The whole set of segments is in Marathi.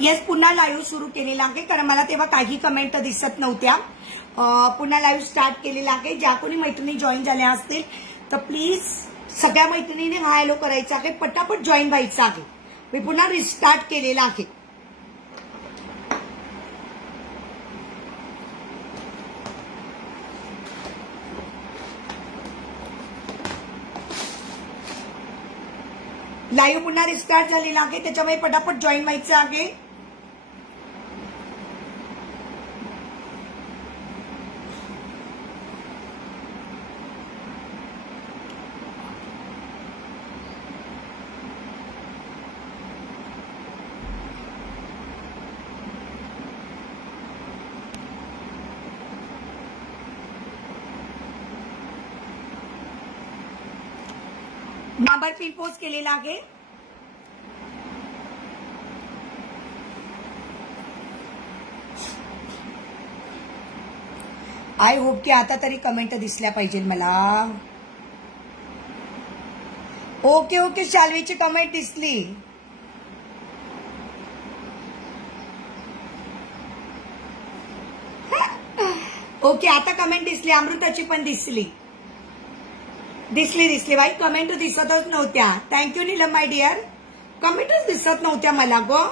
येस, पुन्हा लाईव्ह सुरू केलेला आहे कारण मला तेव्हा काही कमेंट दिसत नव्हत्या. पुन्हा लाईव्ह स्टार्ट केलेला आहे. ज्या कोणी मैत्रिणी जॉईन झाल्या असतील तर प्लीज सगळ्या मैत्रिणींनी हाय हॅलो करायचं आहे, पटापट जॉईन व्हायचं आहे. मी पुन्हा रिस्टार्ट केलेला आहे. लाईव्ह पुन्हा रिस्टार्ट झालेला आहे, त्याच्यामुळे पटापट जॉईन व्हायचं आहे. नंबर पिन पोस्ट केलेला आहे. आय होप की आता तरी कमेंट दिसल्या पाहिजे मला. ओके ओके, शाल्वीची कमेंट दिसली. ओके, आता कमेंट दिसली. अमृताची पण दिसली. दिसली बाई. कमेंट दिसतच नव्हत्या. Thank you Neelam my dear. कमेंटच दिसत नव्हत्या मला गो.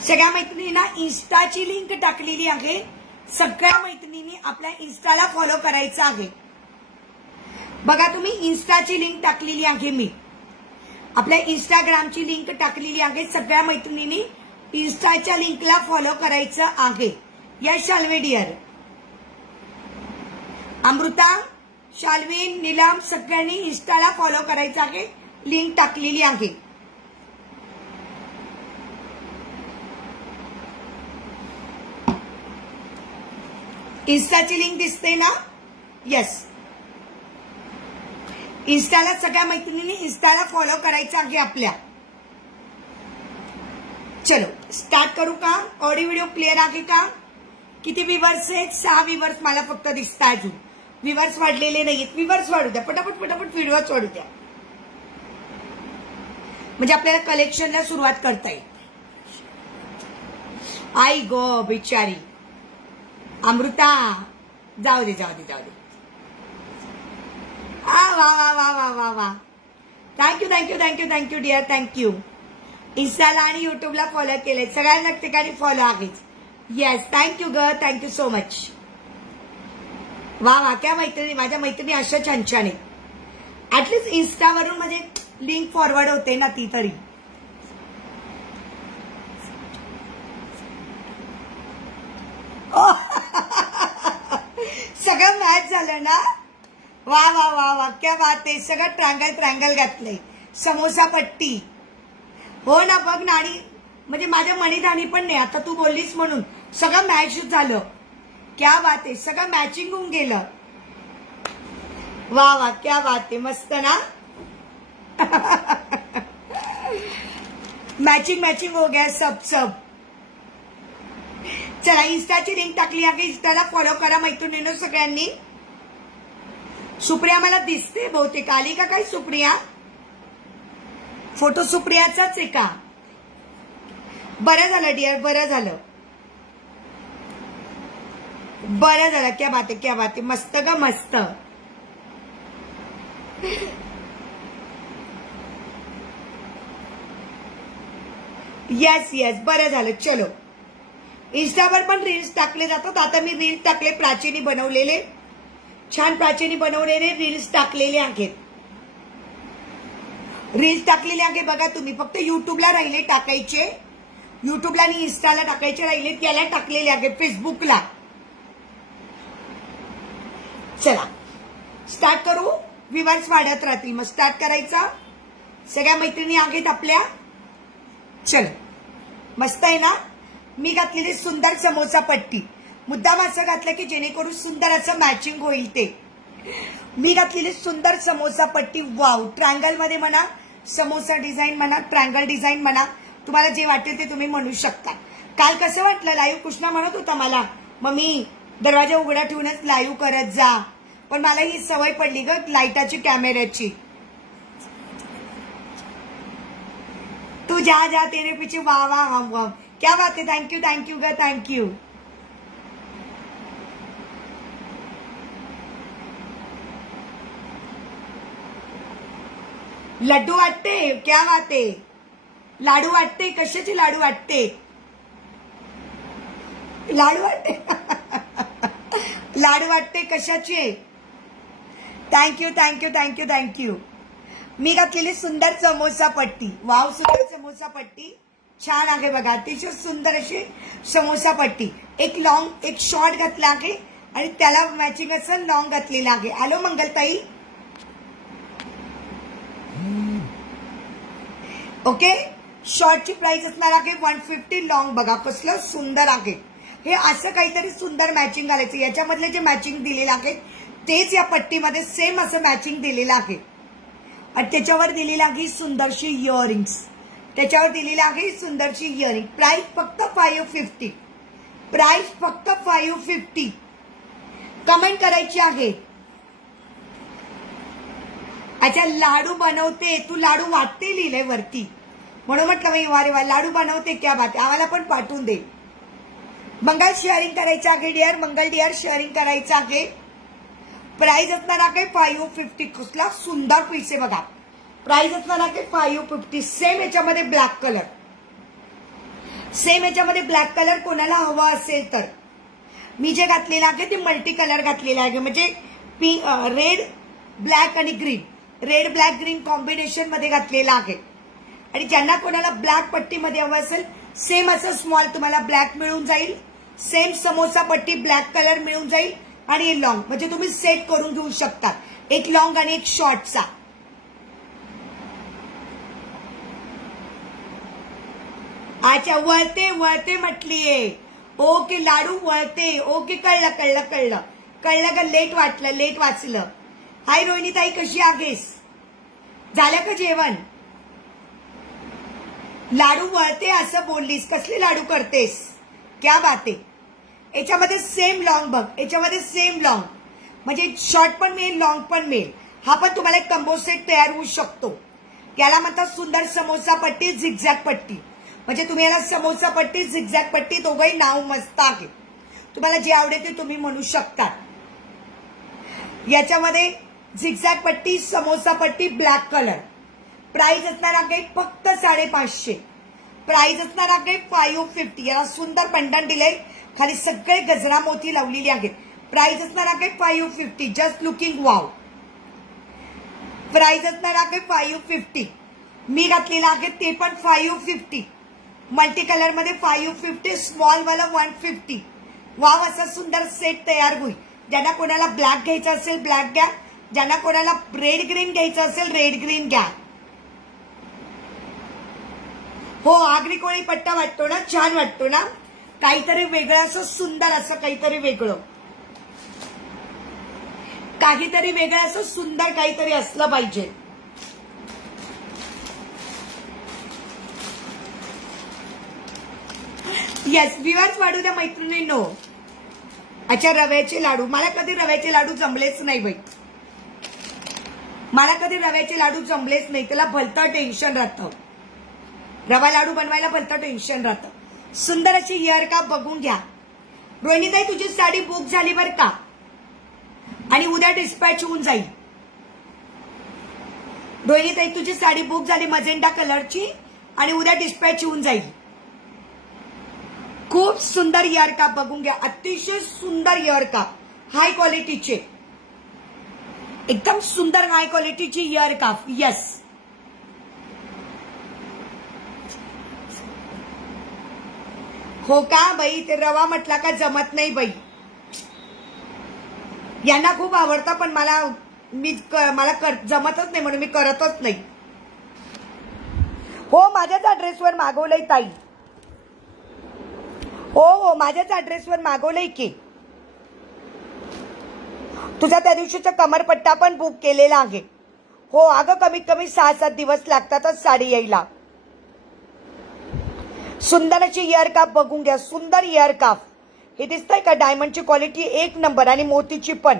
सगळ्या मैत्रिणींना इन्स्टाची लिंक टाकलेली आहे. सगळ्या मैत्रिणींनी आपल्या इन्स्टाला फॉलो करायचं आहे. बघा तुम्ही, इन्स्टाची लिंक टाकलेली आहे. मी आपल्या इंस्टाग्रामची लिंक टाकलेली आहे. सगळ्या मैत्रिणींनी इन्स्टाच्या लिंकला फॉलो करायचं आहे. या शाल्वी डिअर, अमृता, शाल्वी, नीलम सगळ्यांनी इन्स्टाला फॉलो करायचं आहे. लिंक टाकलेली आहे. इन्स्टाची लिंक दिसते ना? येस, इन्स्टाला सगळ्या मैत्रिणींनी इन्स्टाला फॉलो करायचं आहे आपल्या. चलो स्टार्ट करू का? ऑडिओ व्हिडिओ क्लिअर आहे का? किती व्ह्यूअर्स आहेत? 6 व्ह्यूअर्स मला फक्त दिसत आहेत. व्ह्यूअर्स वाढलेले नाहीत. व्ह्यूअर्स वाढू द्या, पटापट पटापट व्ह्यूअर्स वाढू द्या, म्हणजे आपल्याला कलेक्शनला सुरुवात करता येईल. आई गो बिचारी अमृता, जाऊ दे जाऊ दे जाऊ दे. वा वा वा वा वा वा. Thank you thank you thank you thank you dear, thank you. इन्स्टाला आणि युट्यूबला फॉलो केले. सगळ्यांना ठिकाणी फॉलो आहेच. येस, थँक्यू ग, थँक्यू सो मच. वा वा, क्या मैत्रिणी, माझ्या मैत्रिणी अशा छान छान आहेत. ऍटलीस्ट इन्स्टावरून म्हणजे लिंक फॉरवर्ड होते ना ती तरी. सगळं मॅच झालं ना? वा वा वा वा, क्या बात आहे. सगळं ट्रँगल घातलंय. समोसा पट्टी. हो ना, बघ ना. आणि म्हणजे माझ्या मणीधाणी पण नाही. आता तू बोललीस म्हणून सगळं मॅच झालं. क्या बात आहे. सगळं मॅचिंग होऊन गेलं. वा वा, क्या बात आहे. मस्त ना? मॅचिंग हो गया सब. चला, इन्स्टाची लिंक टाकली आहे. इन्स्टाला फॉलो करा मैत्रिणींनो सगळ्यांनी. सुप्रिया मला दिसते बहुतेक. आली का काय सुप्रिया? फोटो सुप्रियाचाच आहे का? बरं झालं डिअर, बरं झालं. क्या बात आहे, क्या बात आहे. मस्त ग मस्त. येस, बरं झालं. चलो, इन्स्टावर पण रील्स टाकले जातात. आता मी रील्स टाकले, प्राचीनी बनवलेले, छान प्राचीनी बनवलेले रील्स टाकलेले आहेत. रील्स टाकलेले आहे बघा तुम्ही. फक्त युट्यूबला राहिले टाकायचे. युट्यूबला आणि इन्स्टाला टाकायचे राहिले. त्याला टाकलेले आहे फेसबुकला. चला स्टार्ट करू. व्ह्यूअर्स वाढत राहतील. मग स्टार्ट करायचा. सगळ्या मैत्रिणी आहेत आपल्या. चल, मस्त आहे ना? मी घातलेली सुंदर समोसा पट्टी. मुद्दाम असं घातलं की जेणेकरून सुंदर असं मॅचिंग होईल. ते मी घातलेली सुंदर समोसा पट्टी. वाव, ट्रायंगल मध्ये म्हणा, समोसा डिझाईन म्हणा, ट्रायंगल डिझाईन म्हणा, तुम्हाला जे वाटेल ते तुम्ही म्हणू शकता. काल कसं वाटलं लाईव्ह? कृष्णा म्हणत होता मला, मम्मी दरवाजा उघडा ठेवूनच लाईव्ह करत जा. पण मला ही सवय पडली ग लाईटाची कॅमेऱ्याची. तू जा जा तेरे पीछे वाह वाह हम वाह. क्या बात है. थँक्यू थँक्यू ग थँक्यू. लड्डू वाटते. क्या बात आहे. लाडू वाटते. कशाचे लाडू वाटते. लाडू वाटते. लाडू वाटते कशाचे. Thank you thank you thank you thank you. मी घातलेली सुंदर समोसा पट्टी. वाव सुंदर समोसा पट्टी छान आहे बघा. अतिशय सुंदर अशी समोसा पट्टी. एक लॉंग एक शॉर्ट घातला आहे आणि त्याला मॅचिंग असं लॉंग घातलेलं आहे. हॅलो मंगलताई. ओके. शॉर्टची प्राइस असणार आहे 150. लॉंग बघा कसलं सुंदर आहे. हे असं काहीतरी सुंदर मॅचिंग घालायचं. याच्यामधले जे मॅचिंग दिलेलं आहे तेच या पट्टीमध्ये सेम असं मॅचिंग दिलेलं आहे. आणि त्याच्यावर दिलेली आहे सुंदरशी इयरिंग्स. त्याच्यावर दिलेली आहे सुंदरशी इयरिंग. प्राइस फक्त 550. प्राइस फक्त 550. कमेंट करायची आहे. अच्छा लाडू बनवते. तू लाडू वाटते लिहिलंय वरती म्हणून म्हटलं मी वारे वा लाडू बनवते. क्या बात. आम्हाला पण पाठवून दे. मंगल शेअरिंग करायचं आहे डिअर. मंगल डिअर शेअरिंग करायचं आहे. प्राइस असणार आहे 550. कसला सुंदर पीस आहे बघा. प्राइस असणार आहे 550. सेम याच्यामध्ये ब्लॅक कलर. सेम याच्यामध्ये ब्लॅक कलर कोणाला हवा असेल तर मी जे घातलेलं आहे ते मल्टी कलर घातलेलं आहे. म्हणजे रेड ब्लॅक आणि green. Red black green combination मध्ये घातलेलं आहे. आणि ज्यांना कोणाला ब्लॅक पट्टीमध्ये हवं असेल सेम असं स्मॉल तुम्हाला ब्लॅक मिळून जाईल. सेम समोसा पट्टी ब्लॅक कलर मिळून जाईल. आणि हे लॉंग म्हणजे तुम्ही सेट करून घेऊ शकता. एक लॉंग आणि एक शॉर्टचा. अच्छा वळते वळते म्हटलीये. ओके लाडू वळते. ओके कळलं कळलं कळलं कळलं का. लेट वाटलं लेट वाचलं. हाय रोहिणीताई कशी आहेस. झालं का जेवण. लाडू वळते असं बोललीस. कसले लाडू करतेस. क्या बात आहे. याच्यामध्ये सेम लॉंग बघ. याच्यामध्ये सेम लॉंग म्हणजे शॉर्ट पण मिळेल लॉंग पण मिळेल. हा पण तुम्हाला एक कंबो सेट तयार होऊ शकतो. याला म्हणतात सुंदर समोसा पट्टी झिगझॅग पट्टी. म्हणजे तुम्ही याला समोसा पट्टी झिगझॅग पट्टी दोघंही नाव मस्त आहे. तुम्हाला जे आवडेल ते तुम्ही म्हणू शकता. याच्यामध्ये झिगझॅग पट्टी समोसा पट्टी ब्लॅक कलर. प्राइस असणार आहे फक्त 550. प्राइस असणार आहे 550. याला सुंदर पेंडंट दिले. खाली सगळे गजरा मोती लावलेली आहेत. प्राइस असणार आहे 550. Just looking wow. प्राइस असणार आहे 550. मी घातलेला आहे ते पण 550. मल्टी कलर मध्ये 550. स्मॉल वाला 150. वाव असा सुंदर सेट तयार होईल. ज्यांना कोणाला ब्लॅक घ्यायचं असेल ब्लॅक घ्या. ज्यांना कोणाला रेड ग्रीन घ्यायचं असेल रेड ग्रीन घ्या. हो आगरी कोळी पट्टा वाटतो ना. छान वाटतो ना. काहीतरी वेगळं असं सुंदर असं काहीतरी वेगळं. काहीतरी वेगळं असं सुंदर काहीतरी असलं पाहिजे. येस विवास वाढू द्या मैत्रिणींनो. अच्छा रव्याचे लाडू. मला कधी रव्याचे लाडू जमलेच नाही बाई. मला कधी रव्याचे लाडू जमलेच नाही. त्याला भलतं टेन्शन राहतं. रवा लाडू बनवायला भलतं टेन्शन राहतं. सुंदर अशी इयर का बघून घ्या. रोहिणीताई तुझी साडी बुक झाली बरं का. आणि उद्या डिस्पॅच होऊन जाईल. रोहिणीताई तुझी साडी बुक झाली मजेंडा कलरची आणि उद्या डिस्पॅच होऊन जाईल. खूप सुंदर इयर का बघून घ्या. अतिशय सुंदर इयर का. हाय क्वालिटीचे एकदम सुंदर हाय क्वालिटीची इयर काफ. यस हो का बाई. ते रवा म्हटला का जमत नाही बाई. यांना खूप आवडतं पण मला जमतच नाही म्हणून मी करतच नाही. हो माझ्याच ऍड्रेसवर मागवलंय ताई. हो हो माझ्याच ऍड्रेसवर मागवलंय की. तुझा त्या दिवशीचा कमरपट्टा पण बुक केलेला आहे. हो अगं कमीत कमी 6-7 दिवस लागतातच साडी यायला. सुंदर अशी इयर काफ बघून घ्या. सुंदर इयर काफ. हे दिसतंय का. डायमंडची क्वालिटी एक नंबर आणि मोतीची पण.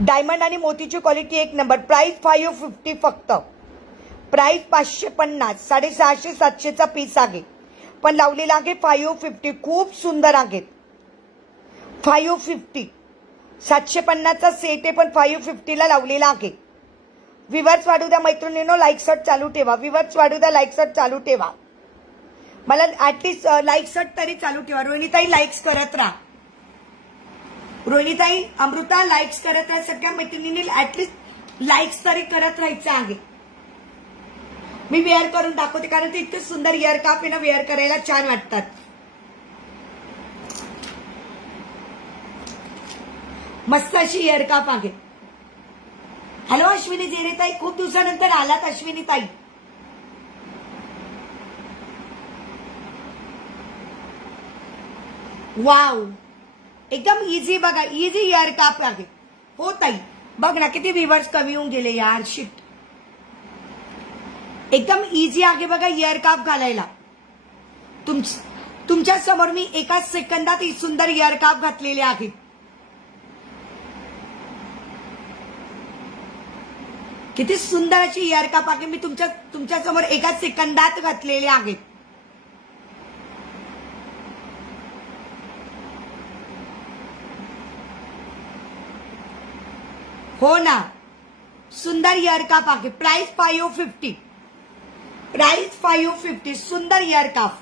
डायमंड आणि मोतीची क्वालिटी एक नंबर. प्राइस 550 फक्त. प्राइस 550. 650 700चा पीस आहे पण लावलेला आहे 550. खूप सुंदर आहेत. 550. 750चा सेट आहे पण 550 ला लावलेला आहे. व्ह्यूअर्स वाढू द्या मैत्रिणींनो. लाईक सर्च चालू ठेवा. व्ह्यूअर्स वाढू द्या. लाईक सर्च चालू ठेवा. मला ऍटलीस्ट लाईक सर्च तरी चालू ठेवा. रोहिणीताई लाईक्स करत राहा. रोहिणीताई, अमृता लाईक्स करत राहा. सगळ्या मैत्रिणींनी ऍटलीस्ट लाईक्स तरी करत राहायचं आहे. मी वेअर करून दाखवते कारण ते इतके सुंदर इयर काप आहे ना, वेअर करायला छान वाटतात. मस्त अशी इयर काप आहे. हॅलो अश्विनी जेरेताई, खूप दिवसानंतर आलात अश्विनी ताई. वाव, एकदम इझी बघा. इझी इयर काप आहे. हो ताई, बघ ना किती व्ह्यूअर्स कमी होऊन गेले यार. शिट. एकदम इझी आहे बघा इयर काप घालायला. तुमच्या समोर मी एकाच सेकंदात ही सुंदर इयर काप घातलेले आहेत. किती सुंदर अशी इयर काप आहे. मी तुमच्या समोर एकाच सेकंदात घातलेले आहेत. हो ना, सुंदर इयर काप आहे. प्राइस 550. प्राइस 550. सुंदर इयर काप.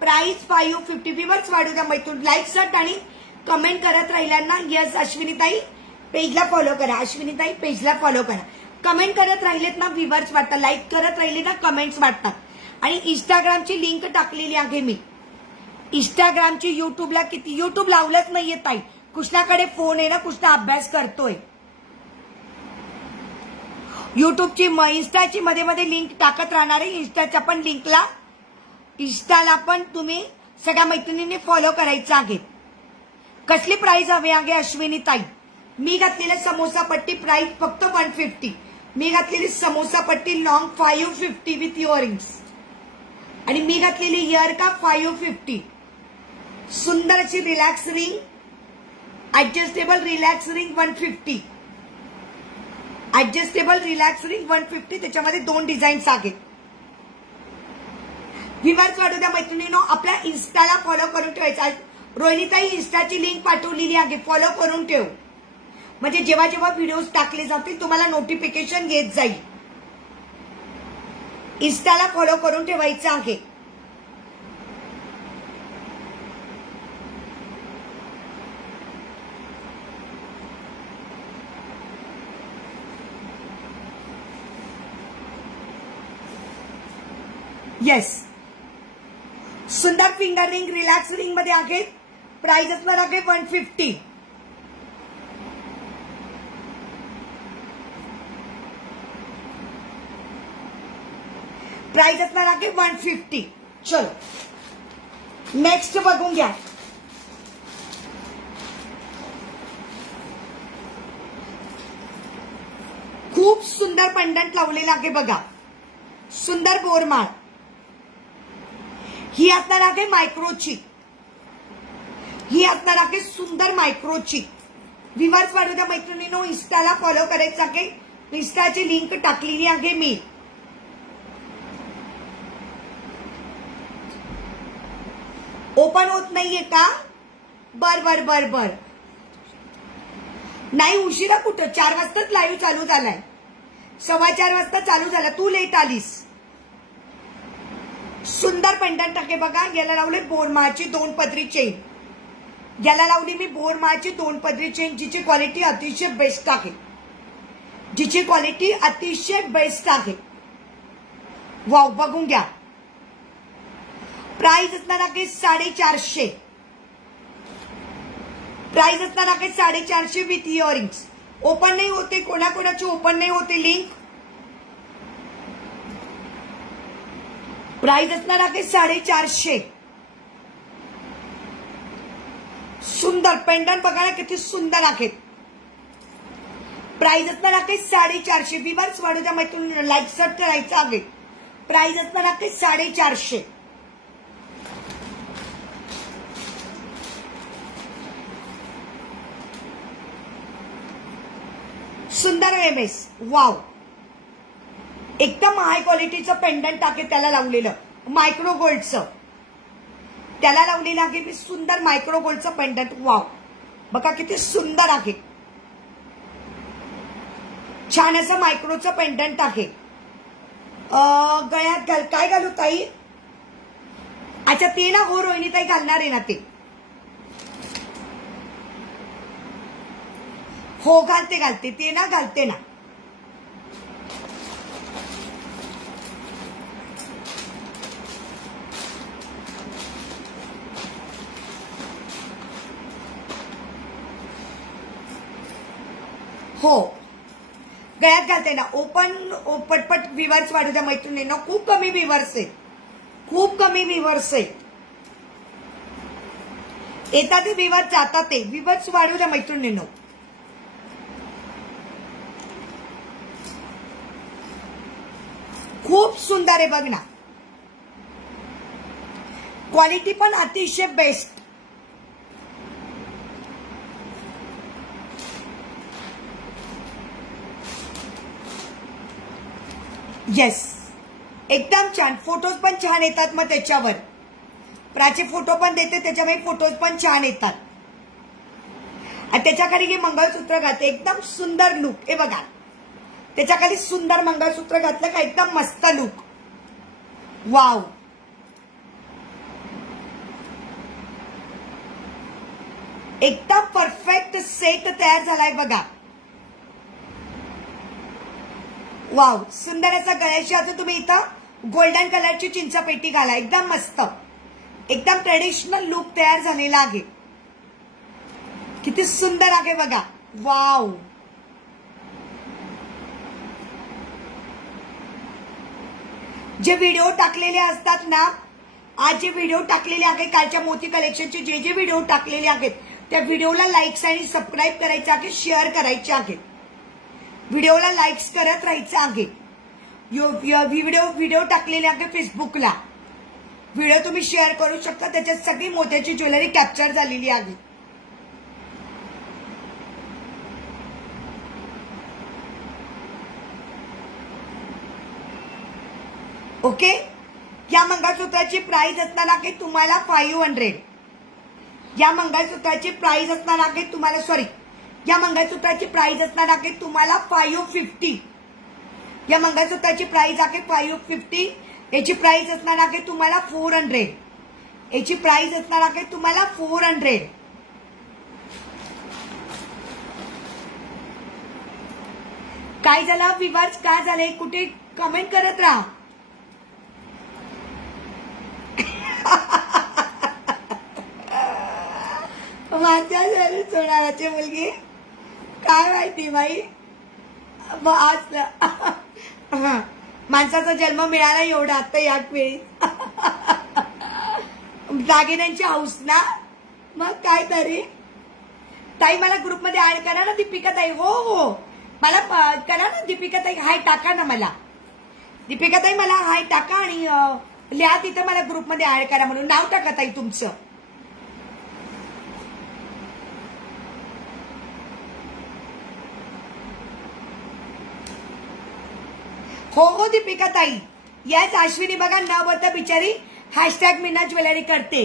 प्राइस 550. व्ह्यूअर्स वाढू द्या मैत्रीण. लाईक सर्च आणि कमेंट करत राहिल्यांना. यस अश्विनीताई पेजला फॉलो करा. अश्विनीताई पेजला फॉलो करा. कमेंट करत राहिलेत ना व्ह्यूअर्स वाटतात. लाईक करत राहिले ना कमेंट्स वाटतात. आणि इंस्टाग्रामची लिंक टाकलेली आहे मी. इंस्टाग्रामची. युट्यूबला किती युट्यूब लावलंच नाहीये ताई. कृष्णाकडे फोन आहे ना, कृष्णा अभ्यास करतोय. युट्यूबची इन्स्टाची मध्ये मध्ये लिंक टाकत राहणार आहे. इन्स्टाच्या पण लिंकला इन्स्टाला पण तुम्ही सगळ्या मैत्रिणींनी फॉलो करायचं आहे. कसली प्राइस हवी आहे अश्विनी ताई? मी घातलेली समोसा पट्टी प्राइस फक्त 150. मी घातलेली समोसा पट्टी लॉंग 550 विथ इयरिंग्स. आणि मी घातलेली इयर का 550. सुंदर अशी relax ring. Adjustable relax ring 150. Adjustable relax ring 150. त्याच्यामध्ये 2 डिझाईन्स आहेत. व्ह्यूअर्स वाढू द्या मैत्रिणींनो. आपल्या इन्स्टाला फॉलो करून ठेवायचा. रोहिणीताई इन्स्टाची लिंक पाठवलेली आहे. फॉलो करून ठेव. म्हणजे जेव्हा जेव्हा व्हिडिओज टाकले जातील तुम्हाला नोटिफिकेशन येत जाईल. इन्स्टाला फॉलो करून ठेवायचं आहे. येस, सुंदर फिंगर रिंग रिलॅक्स रिंग मध्ये आहेत. प्राइस असणार आहे 150. प्राइस असणार आहे 150. चलो नेक्स्ट बघून घ्या. खूप सुंदर पेंडंट लावलेला आहे बघा. सुंदर बोरमाळ. ही असणार आहे मायक्रोची. ही असणार आहे सुंदर मायक्रोची. व्ह्यूअर्स वाढू द्या मैत्रिणींनो. इन्स्टाला फॉलो करायचं आहे. इन्स्टाची लिंक टाकलेली आहे मी. ओपन होत नाहीये का? बर बर बर बर. नाही उशिरा कुठं, 4 वाजताच लाईव्ह चालू झालाय. 4:15 वाजता चालू झाला. तू लेट आलीस. सुंदर पेंडंट आहे बघा. याला लावले बोरमाळची 2 पदरी चेन. याला लावली मी बोरमाळची 2 पदरी चेन, जिची क्वालिटी अतिशय बेस्ट आहे. जिची क्वालिटी अतिशय बेस्ट आहे. वाव, बघून घ्या. प्राइस असणार आहे 450. प्राइस असणार आहे 450 विथ इयरिंग्स. ओपन नाही होते. कोणाकोणाची ओपन नाही होते लिंक. प्राइस असणार आहे 450. सुंदर पेंडंट बघा ना किती सुंदर आहेत. प्राइस असणार आहे 450. व्ह्यूअर्स वाढू द्या मैत्रिणी. लाईक सर्च करायचं आहे. प्राइस असणार आहे 450. सुंदर एमएस, वाव. एकदम हाय क्वालिटीचं पेंडंट आहे त्याला लावलेलं, मायक्रो गोल्डचं त्याला लावलेलं आहे मी. सुंदर मायक्रो गोल्डचं पेंडंट, वाव. बघा किती सुंदर आहे. छान असं मायक्रोचं पेंडंट आहे. गळ्यात काय घालू ताई? अच्छा ते ना, हो रोहिणी ताई घालणार आहे ना ते. हो घालते ते ना, घालते ना. हो गळ्यात घालते ना. ओपन पटपट विवर्स वाढू द्या मैत्रिणींनो. खूप कमी विवर्स आहेत, खूप कमी विवर्स आहेत. येतात ते विवर्स, जातात ते विवर्स, वाढू द्या मैत्रिणींनो. खूप सुंदर आहे बघ ना. क्वालिटी पण अतिशय बेस्ट. येस एकदम छान. फोटोज पण छान येतात मग त्याच्यावर. प्राची फोटो पण देते त्याच्यामुळे फोटोज पण छान येतात. आणि त्याच्याखाली हे मंगळसूत्र घालते, एकदम सुंदर लुक. हे बघा त्याच्याखाली सुंदर मंगळसूत्र घातलं का एकदम मस्त लुक, वाव. एकदम परफेक्ट सेट तयार झालाय बघा, वाव. सुंदर असा गळ्याशी अजून तुम्ही इथं गोल्डन कलरची चिंचापेटी घाला, एकदम मस्त. एकदम ट्रेडिशनल लुक तयार झालेला आहे. किती सुंदर आहे बघा, वाव. जे व्हिडिओ टाकलेले असतात ना, आज जे व्हिडिओ टाकलेले आहे कालच्या मोती कलेक्शनचे जे जे व्हिडिओ टाकलेले आहेत त्या व्हिडिओला लाईक्स आणि सबस्क्राईब करायचे आहे, शेअर करायचे आहे. व्हिडिओला लाईक्स करत राहायचं आहे. व्हिडिओ टाकलेले आहे फेसबुकला. व्हिडिओ तुम्ही शेअर करू शकता, त्याच्यात सगळी मोत्याची ज्वेलरी कॅप्चर झालेली आहे. ओके. या मंगळसूत्राची प्राइस असणार आहे तुम्हाला 500. या मंगळसूत्राची प्राइस असणार आहे तुम्हाला, सॉरी, या मंगळसूत्राची प्राइस असणार आहे तुम्हाला 550. या मंगळसूत्राची प्राइस आहे 550. याची प्राइस असणार आहे तुम्हाला 400. याची प्राइस असणार आहे तुम्हाला 400. काय झालं विवाद, काय झाले, कुठे कमेंट करत राहा. माझ्या सोनाराची मुलगी काय माहिती बाई. आज माणसाचा जन्म मिळाला एवढा आता याच वेळी. दागिन्यांची हौस ना, मग काय तरी. ताई मला ग्रुपमध्ये ऍड करा ना दीपिका ताई. हो हो मला करा ना दीपिका ताई, हाय टाका ना मला. दीपिका ताई मला हाय टाका आणि लिहा तिथं मला ग्रुपमध्ये ऍड करा म्हणून. नाव टाका ताई तुमचं. हो हो दीपिका ताई. याच अश्विनी बघा न बोलता बिचारी हॅशटॅग मीना ज्वेलरी करते.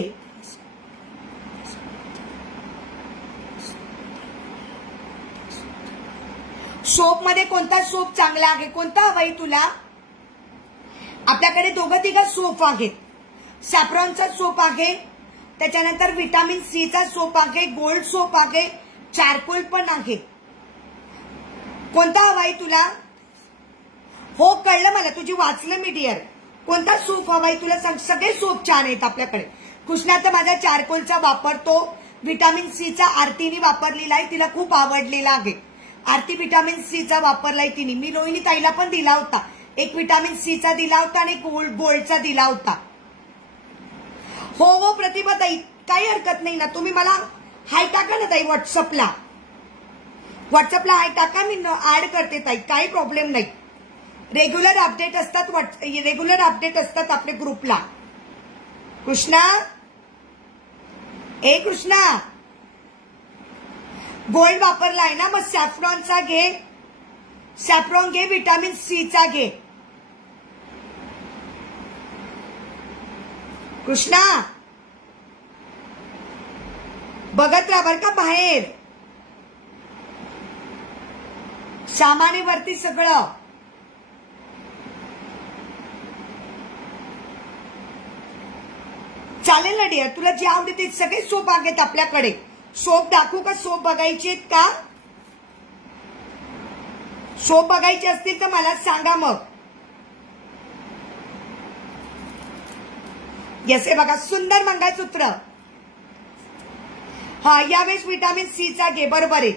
सोप मध्ये कोणता सोप चांगला आहे, कोणता हवाई तुला? आपल्याकडे दोघं तिघं सोप आहेत. सॅफ्रॉनचा सोप आहे, त्याच्यानंतर व्हिटॅमिन सी चा सोप आहे, गोल्ड सोप आहे, चारकोल पण आहे. कोणता हवाई तुला? हो कळलं मला, तुझी वाचलं मी डिअर. कोणता सोप हवाई तुला सांग. सगळे सोप छान आहेत आपल्याकडे. कृष्णाचा माझा चारकोलचा वापरतो, व्हिटॅमिन सी चा आरतीने वापरलेला आहे, तिला खूप आवडलेला आहे. आरती व्हिटॅमिन सी चा वापरलाय तिने. मी रोहिणी ताईला पण दिला होता, एक व्हिटॅमिन सी चा दिला होता आणि गोल्डचा दिला होता. हो हो प्रतिभा ताई काही हरकत नाही ना. तुम्ही मला हाय टाका ना ताई व्हॉट्सअपला. व्हॉट्सअपला हाय टाका, मी ऍड करते ताई, काही प्रॉब्लेम नाही. रेग्युलर अपडेट असतात, रेग्युलर अपडेट असतात आपल्या ग्रुपला. कृष्णा, ए कृष्णा, गोल्ड वापरलाय ना, मग सॅफ्रॉनचा घे, सॅफ्रॉन घे, व्हिटॅमिन सी चा घे. कृष्णा बघत राहा बर का बाहेर. सामाने वरती सगळं. चालेल ना डिअर, तुला जे आवडते ते सगळे सोप आहेत आपल्याकडे. सोप दाखवू का? सोप बघायचे आहेत का? सोप बघायचे असतील तर मला सांगा मग. येसे बघा, सुंदर मंगळसूत्र. हा, यावेळेस व्हिटॅमिन सी चा घे. बरोबर आहे.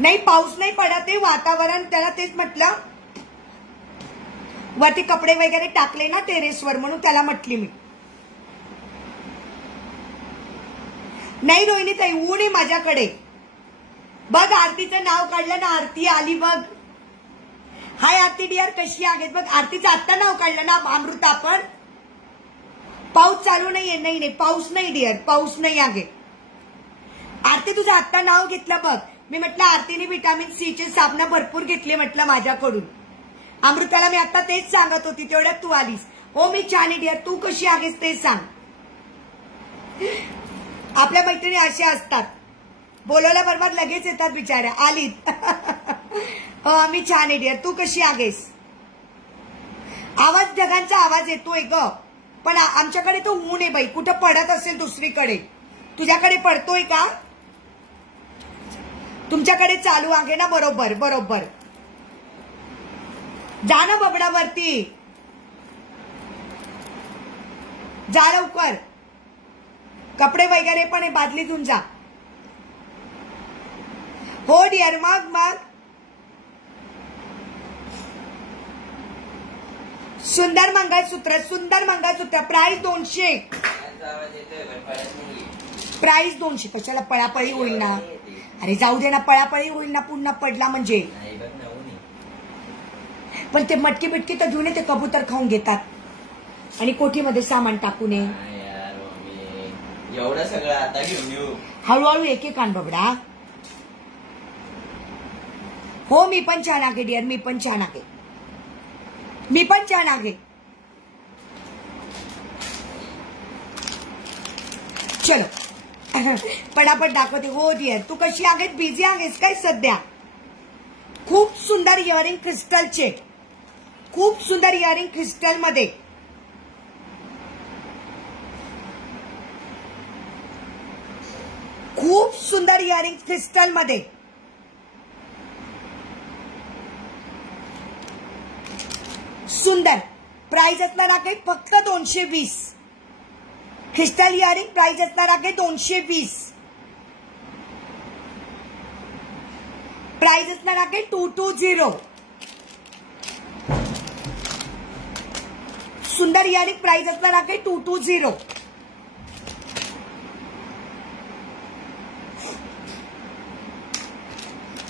नाही, पाऊस नाही पडत आहे, वातावरण त्याला तेच म्हटलं. वरती कपडे वगैरे टाकले ना टेरेसवर, म्हणून त्याला म्हटली मी. नाही रोहिणी ताई, ऊन आहे माझ्याकडे. बघ आरतीचं नाव काढलं ना, आरती आली बघ. हाय आरती डिअर, कशी आहेत बघ. आरतीचं आत्ता नाव काढलं ना अमृता आपण. पाऊस चालू नाहीये. नाही नाही, पाऊस नाही डिअर, पाऊस नाही आहे. आरती तुझं आत्ता नाव घेतलं बघ. मी म्हटलं आरतीने व्हिटॅमिन सी चे साबणं भरपूर घेतले म्हटलं माझ्याकडून. अमृताला मी आता तेच सांगत होती, तेवढ्यात तू आलीस. हो मी छान आहे डिअर, तू कशी आहेस ते सांग. आपल्या मैत्रिणी अशा असतात, बोलवल्या बरोबर लगेच येतात बिचाऱ्या. आलीत. मी छान आहे डिअर, तू कशी आहेस. आवाज ढगांचा आवाज येतोय ग, पण आमच्याकडे तो ऊन आहे बाई. कुठं पडत असेल दुसरीकडे. तुझ्याकडे पडतोय का? तुमच्याकडे चालू आहे ना. बरोबर बरोबर. जा ना बबडावरती, जा लवकर. कपडे वगैरे पण आहे, बादलीतून जा. हो डिअर. मग सुंदर मंगळसूत्र, सुंदर मंगळसूत्र. प्राइस 200. प्राइस 200. कशाला पळापळी होईल ना. अरे जाऊ दे ना, पळापळी होईल ना पुन्हा पडला म्हणजे. पण ते मटकी बिटकी तर घेऊन ते कबूतर खाऊन घेतात आणि कोठीमध्ये सामान टाकू नये. एवढं सगळं आता घेऊन येऊ. हळूहळू एक एक आण बबडा. हो मी पण छान आहे डिअर, मी पण छान आहे, मी पण छान आहे. चलो पटापट दाखवते. हो डिअर, तू कशी आहेस? बिझी आहेस काय सध्या? खूप सुंदर इयरिंग क्रिस्टलचे, खूप सुंदर इयरिंग क्रिस्टल मध्ये. खूप सुंदर इयरिंग क्रिस्टल मध्ये. सुंदर. प्राइस असणार आहे फक्त 220. क्रिस्टल इयरिंग प्राइस असणार आहे 220. प्राइस असणार आहे 220. सुंदर इयरिंग प्राइस असणार आहे 220.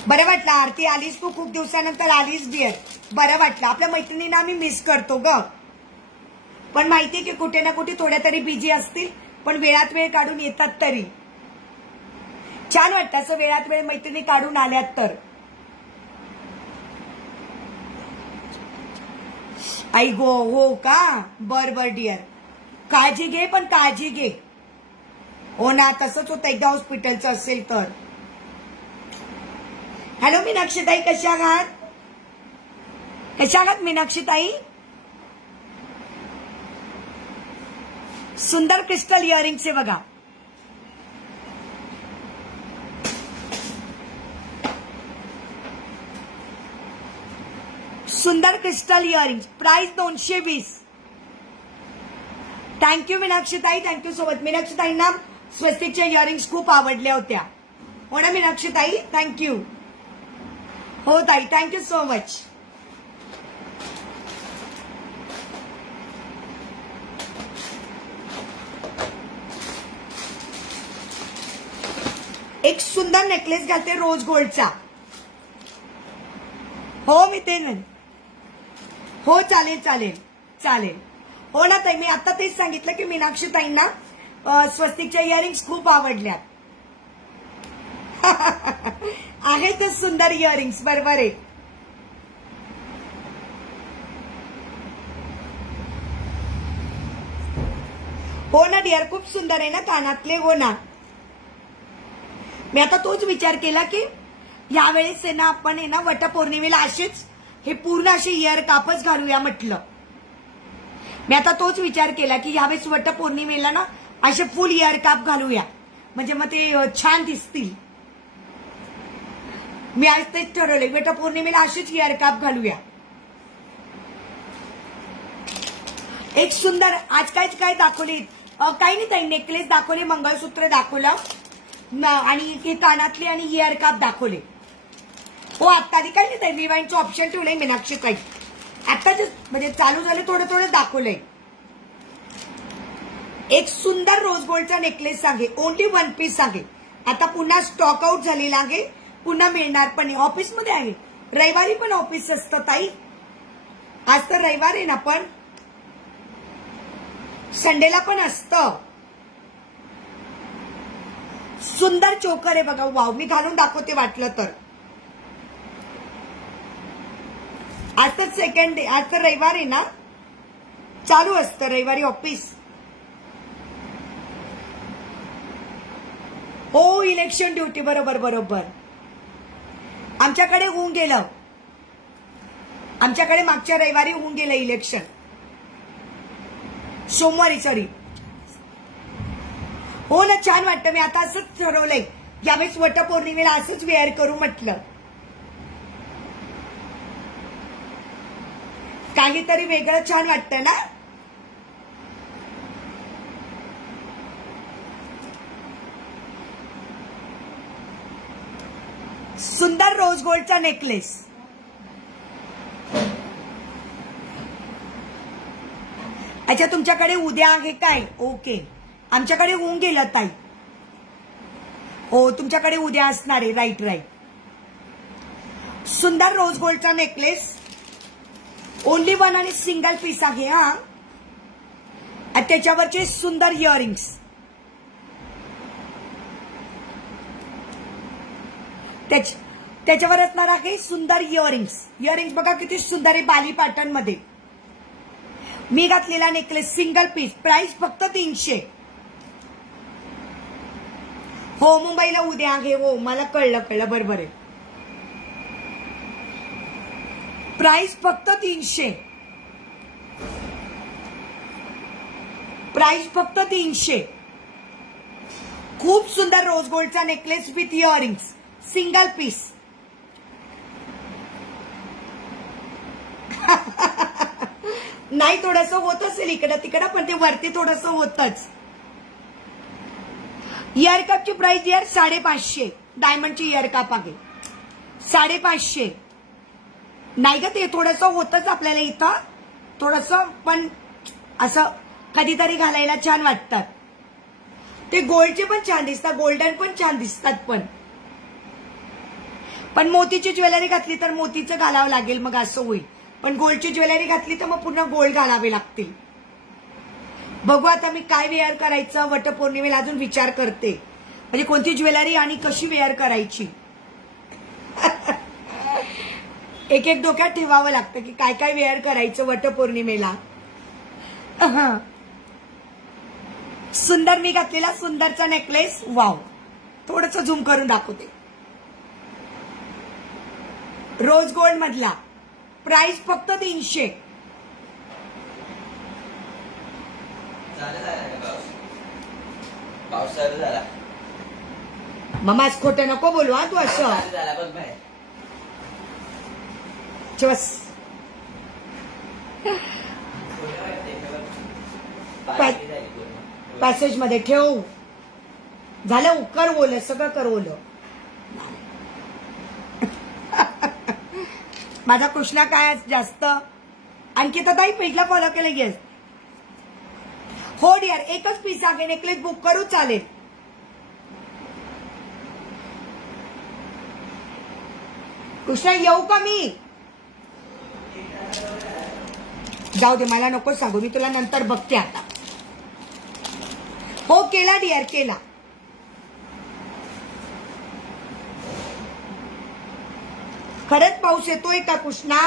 बरं वाटलं आरती आलीस, तू खूप दिवसानंतर आलीस डिअर. बरं वाटलं. आपल्या मैत्रिणींना आम्ही मिस करतो ग, पण माहितीये की कुठे ना कुठे थोड्या तरी बिझी असतील, पण वेळात वेळ काढून येतात तरी. छान वाटतं असं वेळात वेळ मैत्रिणी काढून आल्यात तर. आई गो. हो का? बर बर डिअर, काळजी घे, पण काळजी घे. हो ना, तसंच होतं एकदा हॉस्पिटलचं असेल तर. हॅलो मीनाक्षीताई, कशा आहात? कशा आहात मीनाक्षीताई? सुंदर क्रिस्टल इयरिंगचे बघा. सुंदर क्रिस्टल इयरिंग. प्राइस 220. थँक्यू मीनाक्षीताई, थँक्यू सो मच. मीनाक्षीताईंना स्वस्तिकच्या इयरिंग्स खूप आवडल्या होत्या. हो ना मीनाक्षीताई? थँक्यू. हो ताई, थँक्यू सो मच. एक सुंदर नेकलेस घालते रोज गोल्डचा. हो मी ते नाही. हो चालेल चालेल चालेल. हो ना ताई, मी आता तेच सांगितलं की मीनाक्षी ताईंना स्वस्तिकच्या इयरिंग्स खूप आवडल्या. आहेतच सुंदर इयरिंग्स, बरोबर आहे. हो ना डिअर, खूप सुंदर आहे ना कानातले. हो ना, मी आता तोच विचार केला की यावेळेस आहे ना आपण आहे ना वटपौर्णिमेला असेच हे पूर्ण असे इयर कापच घालूया म्हटलं. मी आता तोच विचार केला की यावेळेस वटपौर्णिमेला ना असे फुल इयर काप घालूया, म्हणजे मग ते छान दिसतील. मी आज तेच ठरवलंय, वटपौर्णिमेला असेच इयर काप घालूया. एक सुंदर आज काय दाखवले, काही नाही ताई, नेकलेस दाखवले, मंगळसूत्र दाखवलं आणि हे कानातले आणि इयर काप दाखवले. हो आता काही नाही ताई, रिवाइंडचं ऑप्शन ठेवलंय मीनाक्षी ताई. आताच म्हणजे चालू झाले, थोडं थोडं दाखवलंय. एक सुंदर रोज गोल्डचा नेकलेस आहे, ओनली 1 पीस आहे. आता पुन्हा स्टॉक आउट झालेला आहे, पुन्हा मिळणार पण ऑफिसमध्ये आहे. रविवारी पण ऑफिस असतं ताई, आज तर रविवार आहे ना, पण संडेला पण असतं. सुंदर चोकर आहे बघा. वाव, मी घालून दाखवते वाटलं तर. आज तर सेकंड डे, आज तर रविवार आहे ना, चालू असतं रविवारी ऑफिस. हो इलेक्शन ड्युटी, बरोबर बरोबर. आमच्याकडे होऊन गेलं, आमच्याकडे मागच्या रविवारी होऊन गेलं इलेक्शन, सोमवारी सॉरी. हो ना, छान वाटतं. मी आता असंच ठरवलंय यावेळेस वटपौर्णिमेला असंच वेअर करू म्हटलं, काहीतरी वेगळं छान वाटतं ना. सुंदर रोज गोल्डचा नेकलेस. अच्छा, तुमच्याकडे उद्या आहे काय? ओके, आमच्याकडे होऊन गेलं ताई. हो तुमच्याकडे उद्या असणार आहे, राईट राईट. सुंदर रोज गोल्डचा नेकलेस, ओनली 1 आणि सिंगल पीस आहे. हा, त्याच्यावरचे सुंदर इयरिंग्स, त्याच्यावर असणार आहे सुंदर इयरिंग्स. इयरिंग्स बघा किती सुंदर आहे, बाली पॅटर्न मध्ये. मी घातलेला नेकलेस सिंगल पीस, प्राइस फक्त 300. हो मुंबईला उद्या आहे. हो मला कळलं बरोबर आहे. प्राइस फक्त 300, प्राइस फक्त 300. खूप सुंदर रोज गोल्डचा necklace with earrings, single piece. नाही थोडंसं होत असेल इकडं तिकडं, पण ते वरती थोडंसं होतच. इयर कपची प्राइस यार 550. डायमंडची इयर कप आहे 550. नाही ग, ते थोडंसं होतच आपल्याला इथं थोडंसं, पण असं कधीतरी घालायला छान वाटतात. ते गोल्डचे पण छान दिसतात, गोल्डन पण छान दिसतात. पण मोतीची ज्वेलरी घातली तर मोतीचं घालावं लागेल, मग असं होईल. पण गोल्डची ज्वेलरी घातली तर मग पुन्हा गोल्ड घालावे लागतील. बघू आता मी काय वेअर करायचं वटपौर्णिमेला, अजून विचार करते म्हणजे कोणती ज्वेलरी आणि कशी वेअर करायची. एक एक डोक्यात ठेवावं लागतं की काय काय वेअर करायचं वटपौर्णिमेला. सुंदर मी घातलेला सुंदरचा नेकलेस. वाव, थोडंसं झूम करून दाखवते. रोज गोल्ड मधला, प्राइस फक्त 300. ममाच खोटं नको बोलू हा तू. असं पॅसेज मध्ये ठेव. झालं, कर ओलं, सगळं कर ओलं. माझा कृष्णा काय जास्त. आणखी तर ताई पेजला फॉलो केलं. येस हो डिअर, एकच पीस आहे, नेकलेस बुक करू चालेल. कृष्णा येऊ का मी? जाऊ दे, मला नको सांगू, मी तुला नंतर बघते आता. हो केला डिअर, केला. खरंच पाऊस येतोय का कृष्णा?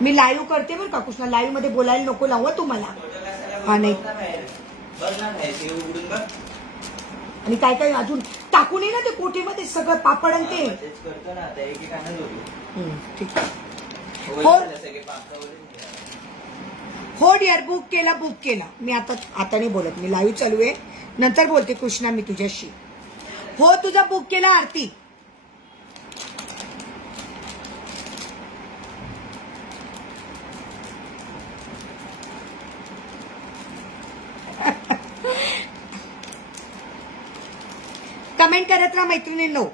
मी लाईव्ह करते बरं का कृष्णा, लाईव्ह मध्ये बोलायला नको लावू तुम्हाला. हा नाही, आणि काय काय अजून टाकू नये ना ते कोठीमध्ये सगळं पापड आणि ते. ठीक आहे. हो डिअर, बुक केला, बुक केला. मी आता नाही बोलत, मी लाईव्ह चालू आहे, नंतर बोलते कृष्णा मी तुझ्याशी. हो तुझा बुक केला आरती. कमेंट करत राहा मैत्रिणींनो.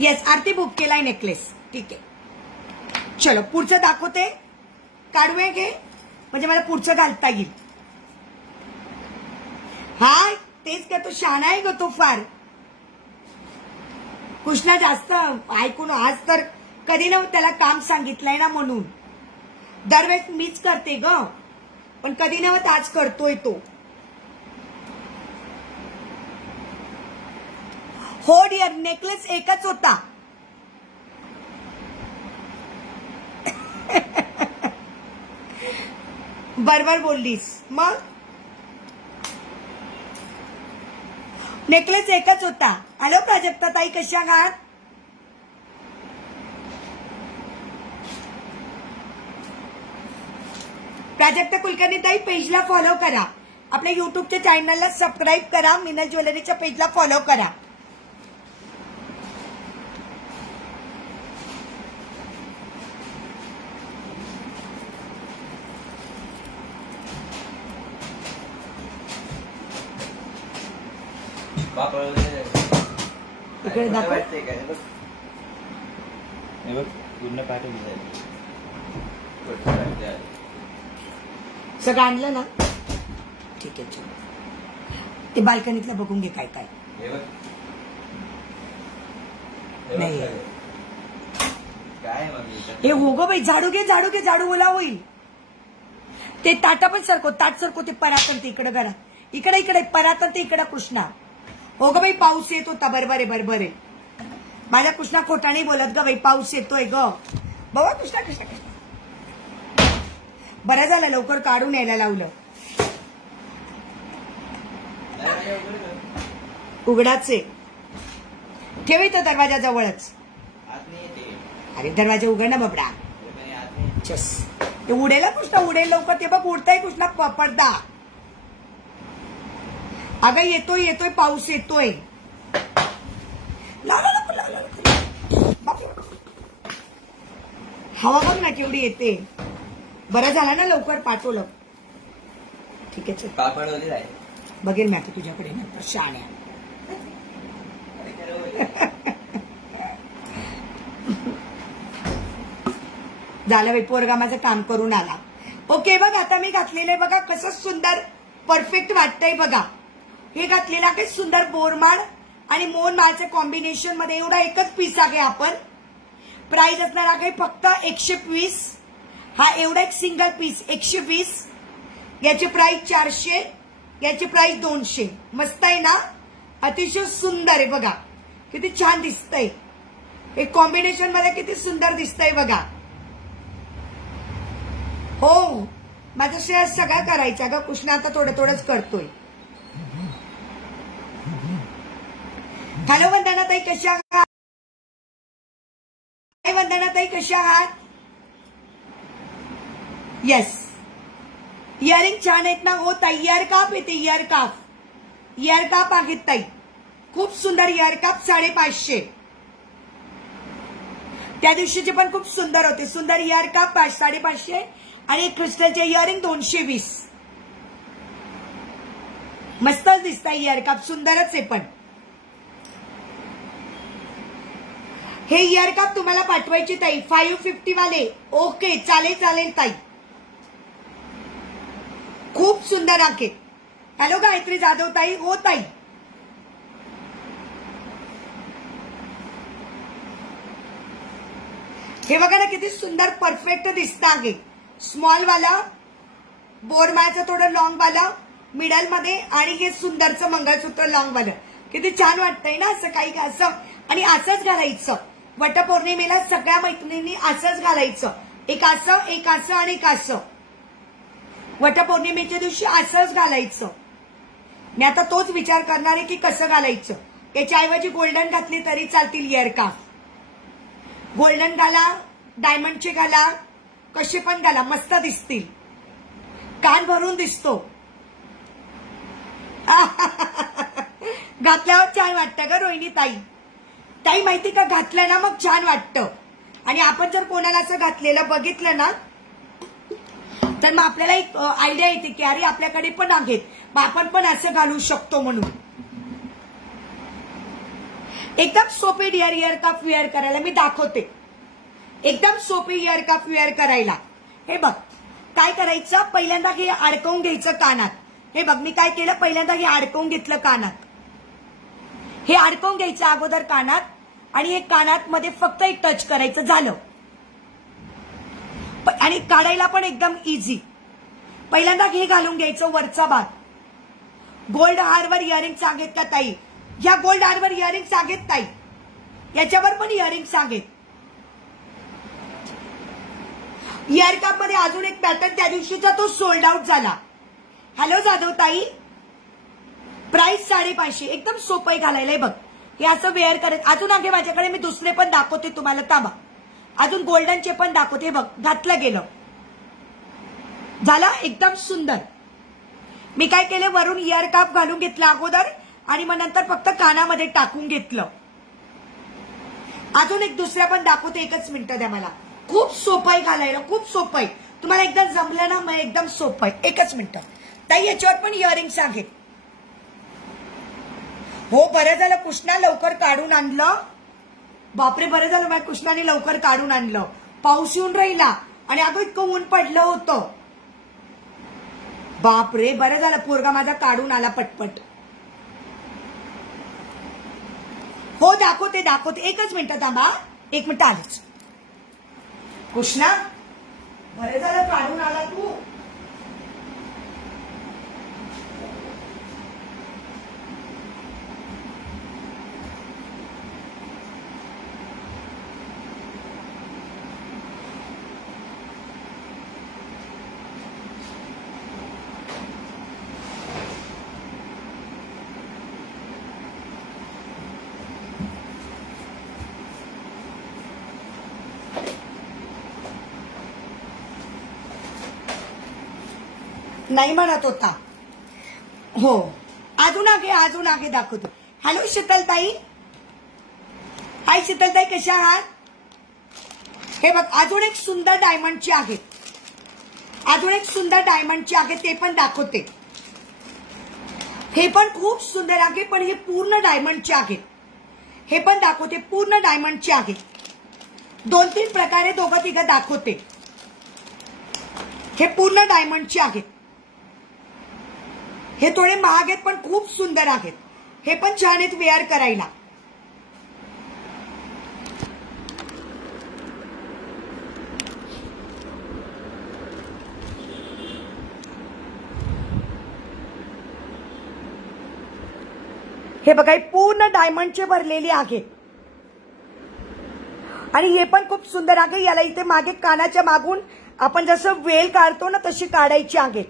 येस आरती बुक केलाय नेकलेस. ठीक आहे, चलो पुढचं दाखवते. काढूया घे म्हणजे मला पुढचं घालता येईल. हा तेच का, तो शहाणा आहे ग तो फार. कृष्णा जास्त ऐकून आज तर कधी ना त्याला काम सांगितलंय ना म्हणून. दरवेळेस मीच करते ग, पण कधी नव्हत आज करतोय तो. हो डिअर, नेकलेस एकच होता. बरोबर बोललीस. मग नेकलेस एकच होता. हॅलो प्राजक्ता ताई, कशा आहात? प्राजक्ता कुलकर्णी ताई पेजला फॉलो करा, आपल्या युट्यूबच्या चॅनलला सबस्क्राईब करा, मिनल ज्वेलरीच्या पेजला फॉलो करा. इकडे दाखव. पूर्ण पाठवून सगळं आणलं ना? ठीक आहे, चलो. ते बाल्कनीतलं बघून घे काय काय. नाही हे हो ग बाई, झाडू घे, झाडू घे, झाडू ओला होईल. ते ताटा पण सरको, ताट सरको, ते परातन ते इकडे करा, इकडे इकडे परातन ते इकडे. कृष्णा हो ग बाई, पाऊस येत होता. बरोबर आहे, बरोबर आहे. माझ्या कृष्णा खोटा नाही बोलत ग बाई, पाऊस येतोय ग. बघा कृष्णा, कृष्णा कृष्णा. बरं झालं लवकर काढून यायला लावलं. उघडाच आहे, ठेव इथं दरवाजा जवळच. अरे दरवाजा उघड ना बबडा. चस, ते उडेल कृष्णा, उडेल लवकर. ते बघ उडताय कृष्णा पडदा. अगं येतोय येतोय, पाऊस येतोय. हवा बघ ना केवढी येते. बरं झालं ना लवकर पाठवलं. ठीक आहे, चल बघेल मी आता तुझ्याकडे नंतर. शहाण्या झालं बाई, पोरगा माझं काम करून आला. ओके बघ, आता मी घातलेलं आहे बघा, कसं सुंदर परफेक्ट वाटतंय बघा. हे घातलेलं काही सुंदर बोरमाळ आणि मोहन माळच्या कॉम्बिनेशन मध्ये. एवढा एकच पीस आहे आपण. प्राइस असणार आहे फक्त 120. हा एवढा एक सिंगल पीस 120. याची प्राइस 400, याची प्राइस 200. मस्त आहे ना, अतिशय सुंदर आहे बघा, किती छान दिसतंय. हे कॉम्बिनेशन मध्ये किती सुंदर दिसतंय बघा. हो माझं शेअर सगळं करायचं ग कृष्णा, आता थोडं थोडंच करतोय. हॅलो वंदना ताई, कशा आहात? वंदना ताई कशा आहात? येस, इयरिंग छान आहेत ना? हो ताई, इयर काप येते, इयर काप, इयर काप आहेत ताई, खूप सुंदर इयर काप. 550. त्या दिवशीचे पण खूप सुंदर होते. सुंदर इयर काप 550 आणि क्रिस्टलचे इयरिंग 220. मस्तच दिसतंय इयर काप, सुंदरच आहे. पण हे इयर काप तुम्हाला पाठवायची ताई 550 वाले. ओके, चालेल चालेल ताई, खूप सुंदर आहे. हॅलो गायत्री जाधव ताई. हो ताई, हे बघा ना किती सुंदर परफेक्ट दिसत आहे. स्मॉल वाला, बोरमाळचं थोडं लॉंग वाला मिडल मध्ये, आणि हे सुंदरचं मंगळसूत्र लॉंग वालं. किती छान वाटतंय ना असं काही असं. आणि असंच घालायचं वटपौर्णिमेला. सगळ्या मैत्रिणींनी असंच घालायचं. एक असं, एक असं आणि एक असं. वटपौर्णिमेच्या दिवशी असंच घालायचं. मी आता तोच विचार करणार आहे की कसं घालायचं. याच्याऐवजी गोल्डन घातली तरी चालतील इयर काफ. गोल्डन घाला, डायमंडचे घाला, कसे पण घाला, मस्त दिसतील. कान भरून दिसतो. घातल्यावर छान वाटतं का रोहिणी ताई? ताई माहिती का, घातलं ना मग छान वाटतं. आणि आपण जर कोणाला असं घातलेलं बघितलं ना तर मग आपल्याला एक आयडिया येते की अरे आपल्याकडे पण आहेत, मग आपण पण असं घालू शकतो म्हणून. एकदम सोपे डिअर इयर काफ वेअर करायला मी दाखवते. एकदम सोपे इयर काफ वेअर करायला. हे बघ काय करायचं, पहिल्यांदा हे अडकवून घ्यायचं कानात. हे बघ मी काय केलं, पहिल्यांदा हे अडकवून घेतलं कानात. हे अडकवून घ्यायचं अगोदर कानात, आणि हे कानात मध्ये फक्त एक टच करायचं, झालं. आणि काढायला पण एकदम इझी. पहिल्यांदा हे घालून घ्यायचं वरचा भाग. गोल्ड हारवर इयरिंग्स आहेत का ताई? या गोल्ड हारवर इयरिंग्स आहेत ताई, याच्यावर पण इयरिंग्स आहेत. इयर काप मध्ये अजून एक पॅटर्न त्या दिवशीचा तो सोल्ड आउट झाला. हॅलो जाधव ताई, प्राइस 550. एकदम सोपं घालायला. बघ हे असं वेअर करत. अजून आगे माझ्याकडे मी दुसरे पण दाखवते तुम्हाला, थांबा. अजून गोल्डनचे पण दाखवते. बघ घातलं गेलं, झालं एकदम सुंदर. मी काय केले, वरून इयर काप घालून घेतला अगोदर, आणि मग नंतर फक्त कानामध्ये टाकून घेतलं. अजून एक दुसऱ्या पण दाखवते, एकच मिनिटं द्या मला. खूप सोपं आहे घालायला, खूप सोपं आहे. तुम्हाला एकदा जमलं ना मग एकदम सोपं आहे. एकच मिनिटं ताई, याच्यावर पण इयरिंग्स आहेत. हो बरं झालं कृष्णा लवकर काढून आणलं. बापरे बरं झालं माझ्या कृष्णाने लवकर काढून आणलं. पाऊस येऊन राहिला आणि अगं इतकं ऊन पडलं होतं. बापरे बरं झालं पोरगा माझा काढून आला पटपट. हो दाखवते दाखवते, एकच मिनिट थांबा, 1 मिनिट आलेच. कृष्णा बरं झालं काढून आला तू. नाही म्हणत होता. हो अजून आगे दाखवतो. हॅलो शीतलताई, हाय शीतलताई कशा आहात? हे बघ अजून एक सुंदर डायमंडची आहे. अजून एक सुंदर डायमंडची आहे, ते पण दाखवते. हे पण खूप सुंदर आहे, पण हे पूर्ण डायमंडचे आहे. हे पण दाखवते, पूर्ण डायमंडचे आहे. 2-3 प्रकारे दोघं तिघं दाखवते. हे पूर्ण डायमंडचे आहेत. हे थोडे महाग आहेत पण खूप सुंदर आहेत. हे पण छान आहेत वेअर करायला. हे बघा पूर्ण डायमंडचे भरलेले आहेत. आणि हे पण खूप सुंदर आहे. याला इथे मागे कानाच्या मागून आपण जसं वेल काढतो ना तशी काढायची आहे.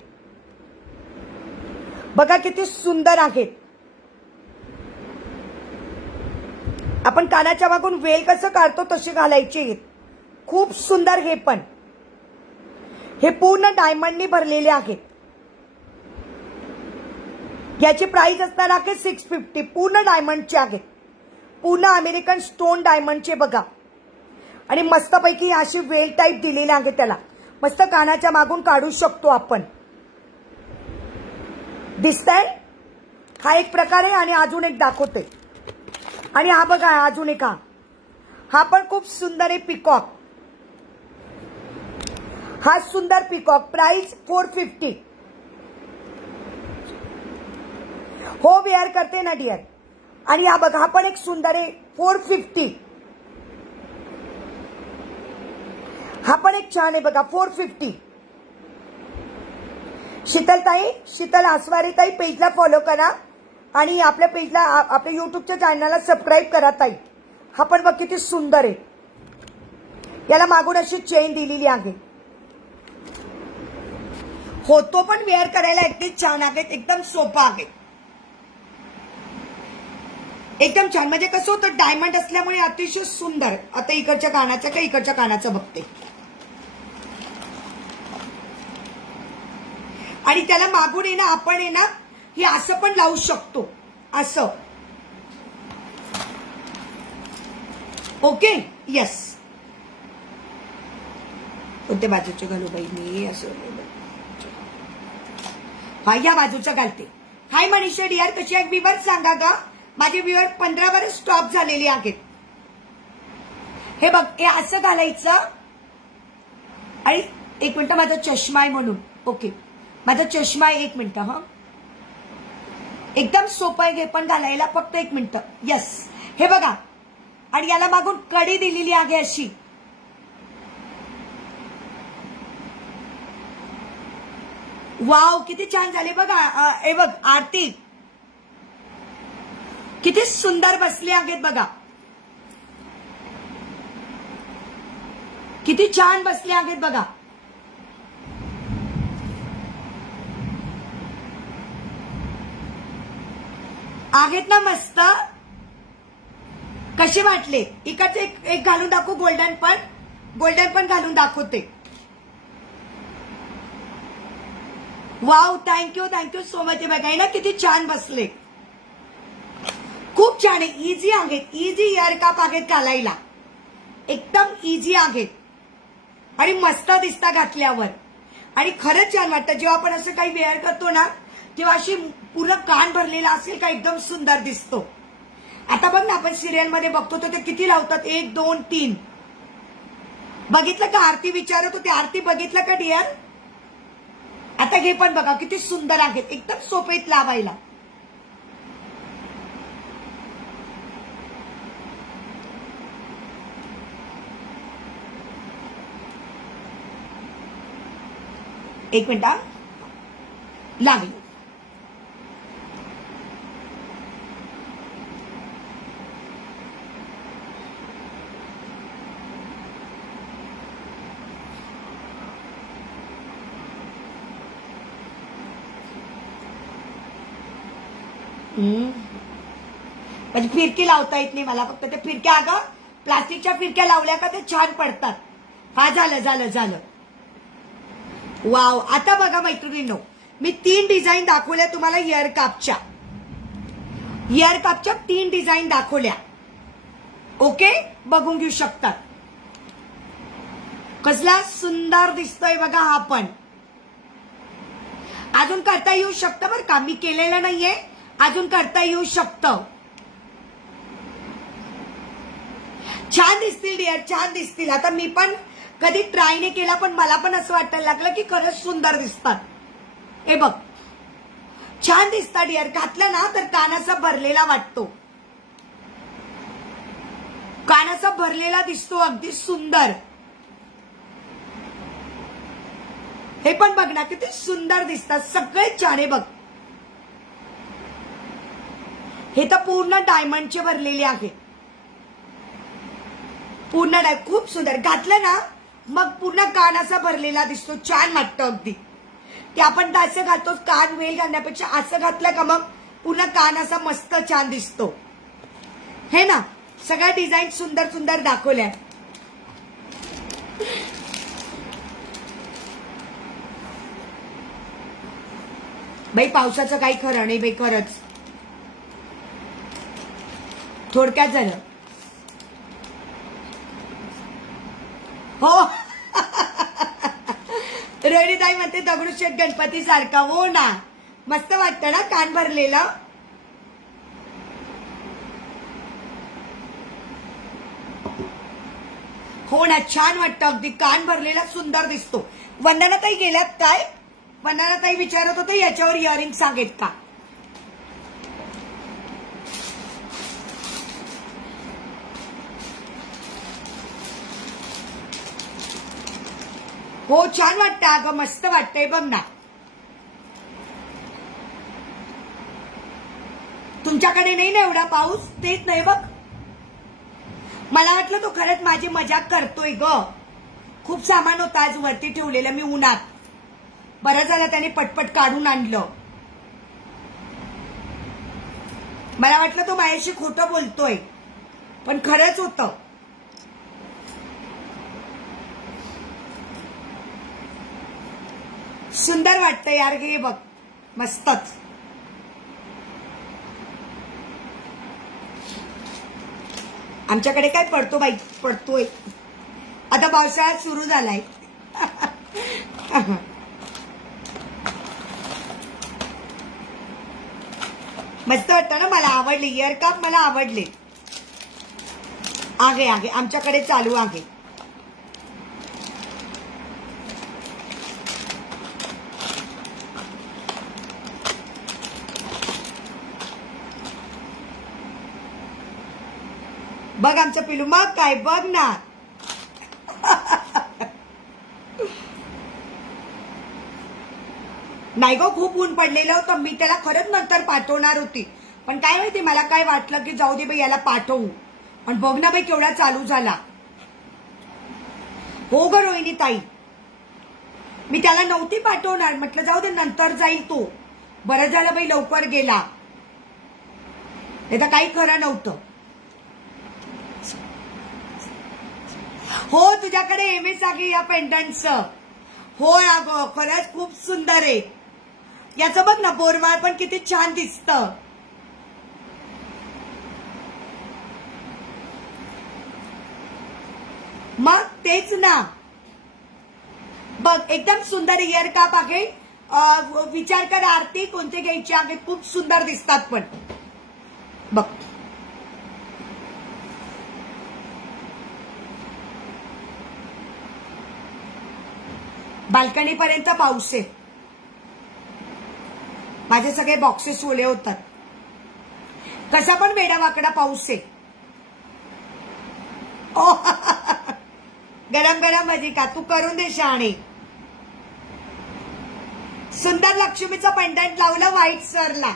बघा किती सुंदर आहेत. आपण कानाच्या मागून वेल कसं काढतो तशी घालायची आहेत. खूप सुंदर. हे पण हे पूर्ण डायमंडनी भरलेले आहेत. याची प्राइस असणार आहे 650. पूर्ण डायमंडचे आहेत. पूर्ण अमेरिकन स्टोन डायमंडचे बघा. आणि मस्तपैकी अशी वेल टाईप दिलेली आहे. त्याला मस्त कानाच्या मागून काढू शकतो आपण. दिसतंय? हा एक प्रकार आहे. आणि अजून एक दाखवते. आणि हा बघा अजून एक. हा पण खूप सुंदर आहे. पिकॉक. हा सुंदर पिकॉक. प्राइस 450. हो वेअर करते ना डिअर. आणि हा बघा हा पण एक सुंदर आहे. 450. हा पण एक छान आहे बघा 450. शीतल आसवारी ताई पेजला फॉलो करा आणि आपल्या पेजला आपल्या युट्यूबच्या चॅनलला सबस्क्राईब करा ताई. हा पण बघ किती सुंदर आहे. याला मागून अशी चेन दिलेली आहे. होतो पण वेअर करायला अगदी छान आहे. एकदम सोपा आहे. एकदम छान. म्हणजे कसं होतं डायमंड असल्यामुळे अतिशय सुंदर. आता इकडच्या कानाचं का इकडच्या कानाचं बघते. आणि त्याला मागून आहे ना आपण आहे ना हे असं पण लावू शकतो. असं. ओके. येस. कोणत्या बाजूचं घालू बाई मी असं. हा या बाजूचं घालते. हाय मनीषा डिअर कशी आहे व्ह्यूअर सांगा का. माझे व्ह्यूअर 15 वर स्टॉप झालेले आहेत. हे बघ हे असं घालायचं आणि एक मिनिट माझा चष्मा आहे म्हणून. ओके माझा चष्मा आहे. एक मिनिट. हा एकदम सोपं आहे हे पण घालायला. फक्त एक मिनिट. यस. हे बघा आणि याला मागून कडी दिलेली आहे अशी. वाव किती छान झाले बघा. हे बघ आरती किती सुंदर बसले आहेत बघा. किती छान बसले आहेत बघा. आहेत ना मस्त. कसे वाटले. इकडचे एक घालून दाखवू. गोल्डन पण घालून दाखवते. Wow thank you so much. बघाय ना किती छान बसले. खूप छान आहे. इझी आहेत. इझी इयर काप आहेत घालायला. एकदम इझी आहेत आणि मस्त दिसता घातल्यावर. आणि खरंच छान वाटतं जेव्हा आपण असं काही वेअर करतो ना तेव्हा अशी पूर्ण कान भरलेला असेल का एकदम सुंदर दिसतो. आता बघ ना आपण सिरियल मध्ये बघतो तर ते किती लावतात. 1 2 3. बघितलं का. आरती विचारत होती. आरती बघितलं का डिअर. आता हे पण बघा किती सुंदर आहेत. एकदम सोपेत लावायला. एक मिनिट लागली. म्हणजे फिरकी लावता येत नाही मला. फक्त ते फिरक्या अगं प्लास्टिकच्या फिरक्या लावल्या का ते छान पडतात. हा झालं. वाव. आता बघा मैत्रिणींनो मी 3 डिझाईन दाखवल्या तुम्हाला इयर कापच्या 3 डिझाईन दाखवल्या. ओके बघून घेऊ शकतात. कसला सुंदर दिसतोय बघा. हा पण अजून करता येऊ शकतं बरं का. मी केलेलं नाहीये. अजून करता येऊ शकतं. छान दिसतील डिअर. छान दिसतील. आता मी पण कधी ट्राय नाही केला पण मला पण असं वाटायला लागलं की खरंच सुंदर दिसतात. हे बघ छान दिसतात डिअर. घातलं ना तर कानाचा भरलेला वाटतो. कानाचा भरलेला दिसतो. अगदी सुंदर. हे पण बघ ना किती सुंदर दिसतात. सगळे छान आहे बघ. हे तर पूर्ण डायमंडचे भरलेले आहे. पूर्ण खूप सुंदर. घातलं ना मग पूर्ण कान असा भरलेला दिसतो. छान वाटतं अगदी. ते आपण असं घालतो कान वेल घालण्यापेक्षा असं घातलं का मग पूर्ण कान असा मस्त छान दिसतो. हे ना सगळ्या डिझाईन सुंदर सुंदर दाखवल्या. बाई पावसाचं काही खरं नाही बाई. खरंच थोडक्यात झालं. हो रोहिणीताई म्हणते दगडूशेठ गणपती सारखा. हो ना मस्त वाटतं ना कान भरलेला. हो ना छान वाटतं अगदी. कान भरलेला सुंदर दिसतो. वंदनाताई गेल्यात काय. वंदनाताई विचारत होते याच्यावर इयरिंग सांगेत का. हो छान वाटतं अगं, मस्त वाटतंय बघ ना. तुमच्याकडे नाही ना एवढा पाऊस? तेच नाही बघ. मला वाटलं तो खरंच माझी मजाक करतोय ग. खूप सामान होतं आज वरती ठेवलेलं मी उन्हात. बरं झालं त्याने पटपट काढून आणलं. मला वाटलं तो माझ्याशी खोटं बोलतोय, पण खरंच होतं. सुंदर वाटतं यार, हे बघ मस्तच. आमच्याकडे काय पडतो बाई, पडतोय. आता पावसाळा सुरू झालाय. मस्त वाटतं ना, मला आवडले इयर काप, मला आवडले. आगे आगे आमच्याकडे चालू आहे. बघ आमचं पिलू, मग काय बघ ना. नाही गो, खूप ऊन पडलेलं होतं. मी त्याला खरंच नंतर पाठवणार होती, पण काय माहिती मला काय वाटलं की जाऊ दे बाई याला पाठवू. पण बघ ना बाई केवढा चालू झाला. हो ग रोहिणी ताई, मी त्याला नव्हती पाठवणार, म्हटलं जाऊ दे नंतर जाईल तो. बरं झालं बाई लवकर गेला, नाही तर काही खरं नव्हतं. हो तुझ्याकडे एमएस आहे या पेंडंटचं. हो अगं खरंच खूप सुंदर आहे. याचं बघ ना बोरमाळ पण किती छान दिसतं. मग तेच ना, बघ एकदम सुंदर इयर काप आहे. विचार कर आरती कोणते घ्यायचे आहे, खूप सुंदर दिसतात. पण बघ बाल्कनी पर्यंत पाऊस आहे. माझे सगळे बॉक्सेस ओले होतात. कसा पण वेडावाकडा पाऊस आहे. ओ गरम गरम भजी का तू करून दे शहाणे. सुंदर लक्ष्मीचं पेंडंट लावलं व्हाईट सरला.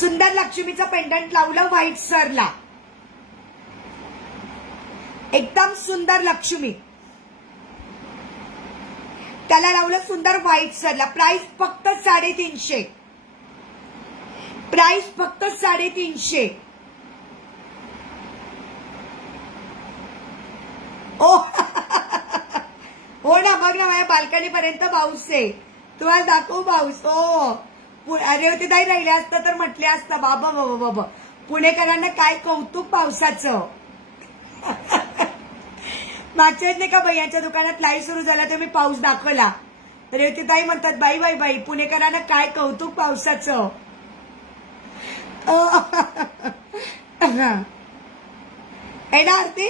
सुंदर लक्ष्मीचं पेंडंट लावलं व्हाईट सरला. एकदम सुंदर लक्ष्मी, त्याला लावलं सुंदर व्हाईट सरला. प्राइस फक्त 350. प्राइस फक्त 350. ओ हो ना, बघ ना माझ्या बाल्कनी पर्यंत पाऊस आहे. तुम्हाला दाखवू पाऊस. हो अरे होते ताई राहिले असतं तर म्हटले असतं बाबा बाबा बाबा पुणेकरांना काय कौतुक पावसाचं. मागच्या नाही का भैयाच्या दुकानात लाईव्ह सुरू झाला तर मी पाऊस दाखवला, तर होते ताई म्हणतात बाई बाई बाई पुणेकरांना काय कौतुक पावसाचं. आहे ना आरती.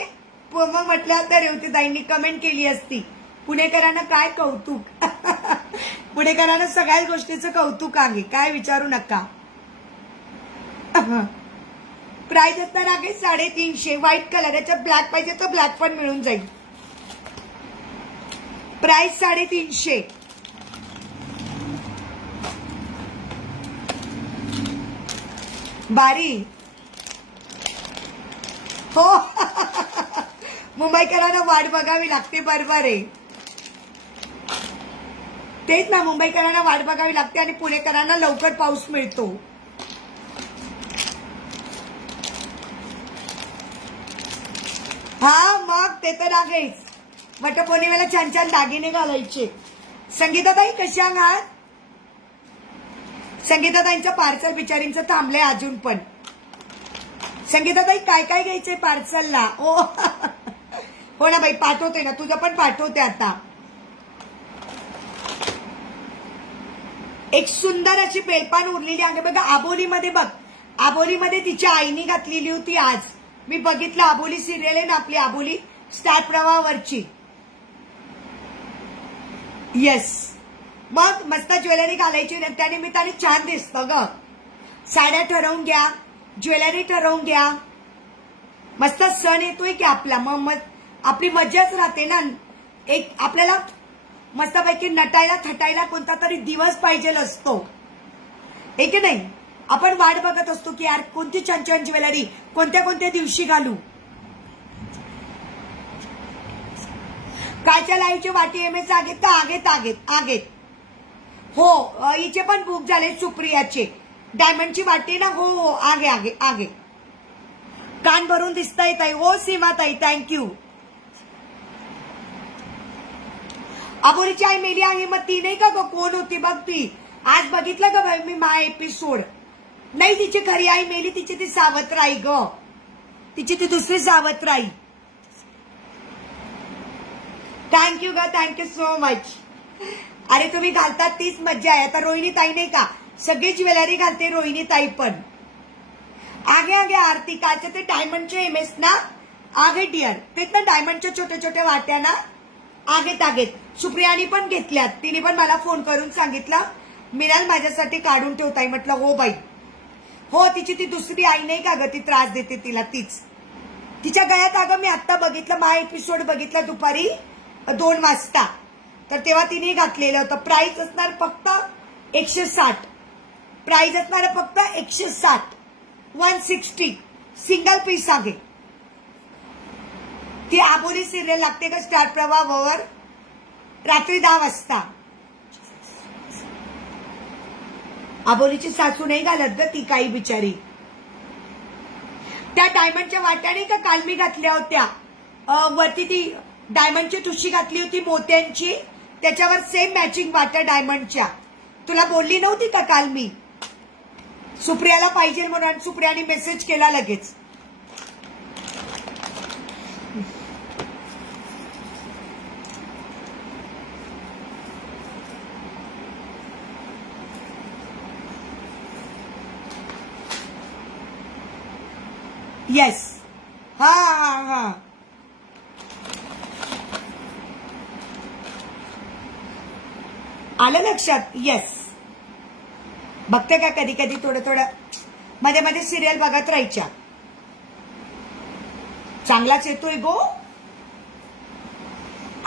मग म्हटलं तर रेवतीताईंनी कमेंट केली असती पुणेकरांना काय कौतुक. पुणेकरांना सगळ्याच गोष्टीचं कौतुक आहे, काय विचारू नका. प्राइस असणार आहे 350. व्हाईट कलर, याच्यात ब्लॅक पाहिजे तर ब्लॅक पण मिळून जाईल. प्राइस 350. बारी हो. मुंबईकरांना वाट बघावी लागते, बरोबर आहे. तेच ना, मुंबईकरांना वाट बघावी लागते आणि पुणेकरांना लवकर पाऊस मिळतो. हा मग ते तर आहेच. वटपौर्णिमेला छान छान दागिने घालायचे. संगीताताई कशा आहात? संगीताताईंचं पार्सल बिचारींचं थांबलंय अजून पण. संगीताताई काय काय घ्यायचंय पार्सलला? हो ना बाई, पाठवते ना, तुझं पण पाठवते आता. एक सुंदर अशी बेलपान उरलेली आहे बघा आबोलीमध्ये. बघ आबोलीमध्ये तिच्या आईने घातलेली होती आज. मी बघितलं, आबोली सिरियल आहे ना आपली, आबोली स्टार प्रवाहावरची. येस, मग मस्त ज्वेलरी घालायची, त्यानिमित्ताने छान दिसतं ग. साड्या ठरवून घ्या, ज्वेलरी ठरवून घ्या. मस्त सण येतोय की आपला, मग आपली मजाच राहते ना. एक आपल्याला मस्तपैकी नटायला थटायला कोणता तरी दिवस पाहिजे असतो, हे की नाही? आपण वाट बघत असतो की यार कोणती छान छान ज्वेलरी कोणत्या कोणत्या दिवशी घालू. कालच्या लाईव्हचे वाटी एमएस आगेत का? आगेत आगेत आगेत. हो, हिचे पण बुक झाले सुप्रियाचे. डायमंडची वाटी ना? हो, आगे आगे आगे. कान भरून दिसताय ताई. हो सीमा ताई, थँक्यू. अबोलीची आई मेली आहे, मग ती नाही का ग? कोण होती बघ ती? आज बघितलं का मी माय एपिसोड? नाही, तिची खरी आई मेली, तिची ती सावत्राई ग, तिची ती दुसरी सावत्राई. थँक्यू ग, थँक्यू सो मच. अरे तुम्ही घालतात तीच मज्जा आहे. आता रोहिणी ताई नाही का सगळी ज्वेलरी घालते, रोहिणी ताई पण. आगे आगे आरती. कालचे ते डायमंडचे एमएस ना? आगे डिअर, तेच ना डायमंडच्या छोट्या छोट्या वाट्या ना? आगेत आगेत. सुप्रियानी पण घेतल्यात, तिने पण मला फोन करून सांगितलं मिनाल माझ्यासाठी काढून ठेवताय. म्हटलं हो बाई. हो, तिची ती दुसरी आई नाही का ग, ती त्रास देते तिला, तीच. तिच्या गळ्यात अगं मी आता बघितलं, मा एपिसोड बघितला दुपारी 2 वाजता, तर तेव्हा तिने घातलेलं होतं. प्राइस असणार फक्त 160. प्राइस असणार फक्त 160. 160 सिंगल पीस आहे. ती आबोली सिरियल लागते का स्टार प्रवाहावर रात्री 10 वाजता. आबोलीची सासू नाही घालत ग ती काही बिचारी. त्या डायमंडच्या वाट्याने का काल मी घातल्या होत्या, वरती ती डायमंडची ठुशी घातली होती मोत्यांची, त्याच्यावर सेम मॅचिंग वाट्या डायमंडच्या. तुला बोलली नव्हती का काल मी? सुप्रियाला पाहिजे म्हणून सुप्रियाने मेसेज केला लगेच. येस. हा हा हा. आलं लक्षात? येस. बघते का कधी कधी थोडं थोडं मध्ये मध्ये सिरियल बघत राहायच्या. चांगलाच येतोय गो.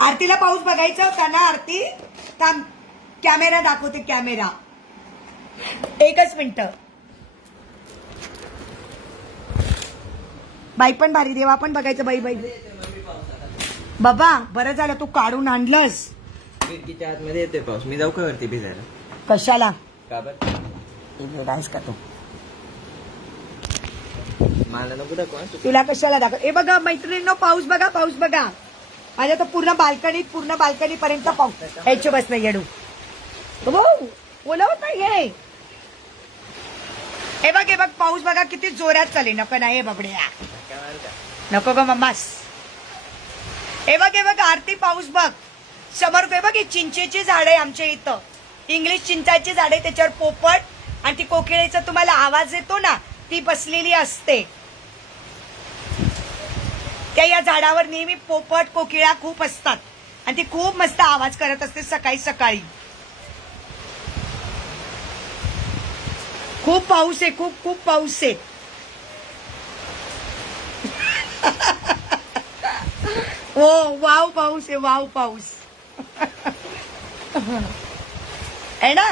आरतीला पाऊस बघायचा होता ना? आरती थांब, कॅमेरा दाखवते, कॅमेरा. एकच मिनिट. बाई पण भारी, देवा पण बघायचं. बाई बाई बाबा, बरं झालं तू काढून आणलंस. खिडकीच्या आतमध्ये येतोय पाऊस. मी जाऊ का वरती भिजायला? कशाला? का बरं? डान्स का तू? मला नको दाखवा. तुला कशाला दाखव? हे बघा मैत्रिणींनो, पाऊस बघा, पाऊस बघा. माझ्या तर पूर्ण बाल्कनी पर्यंत पाऊस. ह्याची बस नाही येडू. बोलवत नाहीये. हे बघ पाऊस बघा किती जोरात चाले. नको नाही हे बबड्या, नको ग मम्मास. हे बघ आरती, पाऊस बघ समोर. हे बघ, ही चिंचेची झाड आहे आमच्या इथं, इंग्लिश चिंचाची झाड आहे, त्याच्यावर पोपट आणि ती कोकिळेचा तुम्हाला आवाज येतो ना, ती बसलेली असते. त्या या झाडावर नेहमी पोपट कोकिळा खूप असतात आणि ती खूप मस्त आवाज करत असते सकाळी सकाळी. खूप पाऊस आहे, खूप खूप पाऊस आहे. हो, वाव पाऊस आहे, वाव पाऊस आहे ना.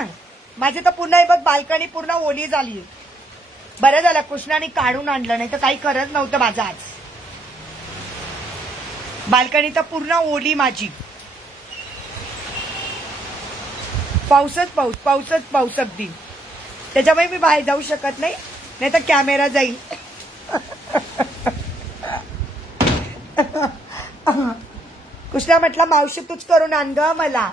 माझी तर पुन्हा बघ बाल्कनी पूर्ण ओली झाली. बरं झालं कृष्णाने काढून आणलं, नाही तर काही करत नव्हतं माझं आज. बाल्कनी तर पूर्ण ओली माझी. पाऊसच पाऊस अगदी. त्याच्यामुळे मी बाहेर जाऊ शकत नाही, नाही तर कॅमेरा जाईल. कृष्णा म्हटलं मावशी तूच करून आण ग मला.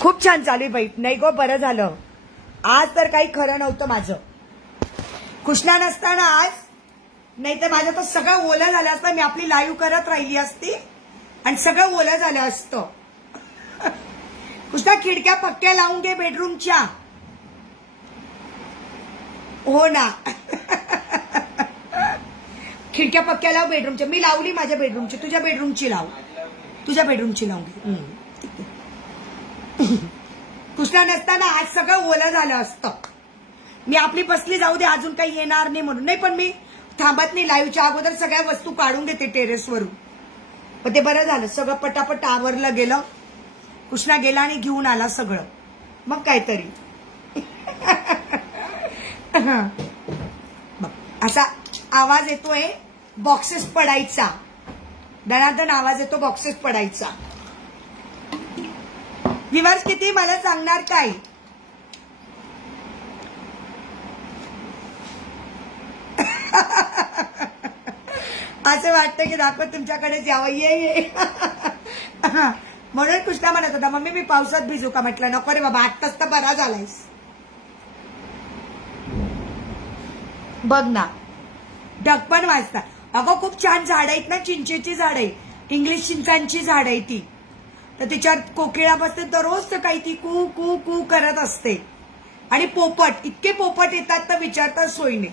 खूप छान चालू बाई. नाही गो, बरं झालं. आज तर काही खरं नव्हतं माझं. कृष्णा नसताना आज, नाही तर माझं तर सगळं ओलं झालं असतं. मी आपली लाईव्ह करत राहिली असती आणि सगळं ओलं झालं असतं. कृष्णा खिडक्या पक्क्या लावून घे बेडरूमच्या. हो ना. खिडक्या पक्क्या लाव बेडरूमच्या. मी लावली माझ्या बेडरूमची, तुझ्या बेडरूमची लाव. तुझ्या बेडरूमची लावून घे. कृष्णा नसताना आज सगळं ओलं झालं असतं. मी आपली बसली जाऊ दे, अजून काही येणार नाही म्हणून. नाही पण मी थांबत नाही, लाईव्हच्या अगोदर सगळ्या वस्तू काढून घेते टेरेसवरून. पण ते बरं झालं, सगळं पटापट आवरलं गेलं. कृष्णा गेला आणि घेऊन आला सगळं. मग काहीतरी असा आवाज येतोय बॉक्सेस पडायचा, दणादण आवाज येतो बॉक्सेस पडायचा. व्ह्यूअर्स किती मला सांगणार काय? असं वाटतं की दाखवत तुमच्याकडे जावं. ये म्हणून कृष्णा म्हणत होता मम्मी मी पावसात भिजू का? म्हटलं नको रे बाबा, 8 तास तर बरा झालायस. बघ ना, ढग पण वाजता. अगं खूप छान झाड आहेत ना, चिंचेची झाड आहे, इंग्लिश चिंचांची झाड आहे ती. तर तिच्यावर कोकिळा बसते, दररोज काही ती कू कू कू करत असते. आणि पोपट, इतके पोपट येतात तर विचारता सोय नाही.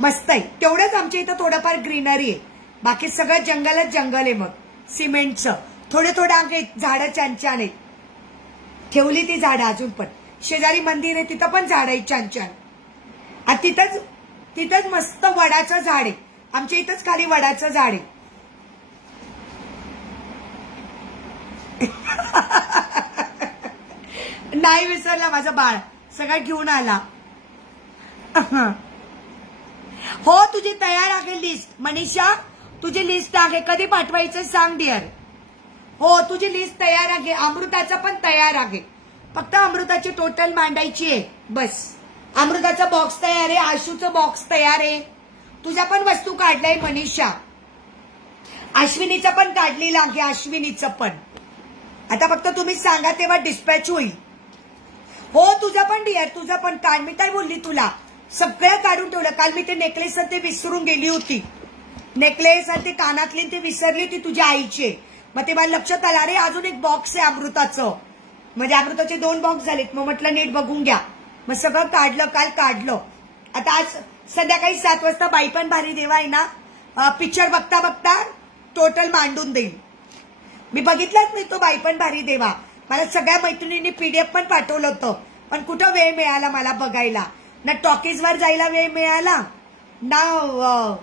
मस्त आहे. तेवढंच आमच्या इथं थोडंफार ग्रीनरी आहे, बाकी सगळं जंगलच जंगल आहे. मग सिमेंटचं थोडे थोडे झाडं छान छान आहेत. ठेवली ती झाडं अजून पण. शेजारी मंदिर आहे तिथं पण झाड आहेत छान छान. आणि तिथंच मस्त वडाचं झाड आहे. आमच्या इथंच खाली वडाचं झाड आहे. नाही विसरला माझं बाळ, सगळं घेऊन आला. हो तुझी तयार आहे लिस्ट मनीषा, तुझी लिस्ट आहे, कधी पाठवायचं सांग डिअर. हो तुझी लिस्ट तयार आहे, अमृताचं पण तयार आहे. फक्त अमृताची टोटल मांडायची आहे बस. अमृताचा बॉक्स तयार आहे, आशूचं बॉक्स तयार आहे, तुझ्या पण वस्तू काढलाय मनीषा, अश्विनीचं पण काढलेलं आहे, अश्विनीचं पण. आता फक्त तुम्ही सांगा तेव्हा डिस्पॅच होईल. हो तुझं पण डिअर, तुझं पण काढ. मी काय बोलली तुला, सगळं काढून ठेवलं. काल मी ते नेकलेस ते विसरून गेली होती. नेकलेस आणि ते कानातली ते विसरली होती तुझ्या आईचे. मग ते मला लक्षात आलं, अरे अजून एक बॉक्स आहे अमृताचं. म्हणजे अमृताचे 2 बॉक्स झालेत. मग म्हटलं नीट बघून घ्या. मग सगळं काढलं, काल काढलं. आता आज संध्याकाळी 7 वाजता बाई पण भारी देवा आहे ना, पिक्चर बघता बघता टोटल मांडून देईल. मी बघितलाच नाही तो बाई पण भारी देवा. मला सगळ्या मैत्रिणींनी पीडीएफ पण पाठवलं होतं, पण कुठं वेळ मिळाला मला बघायला. ना टॉकीजवर जायला वेळ मिळाला, ना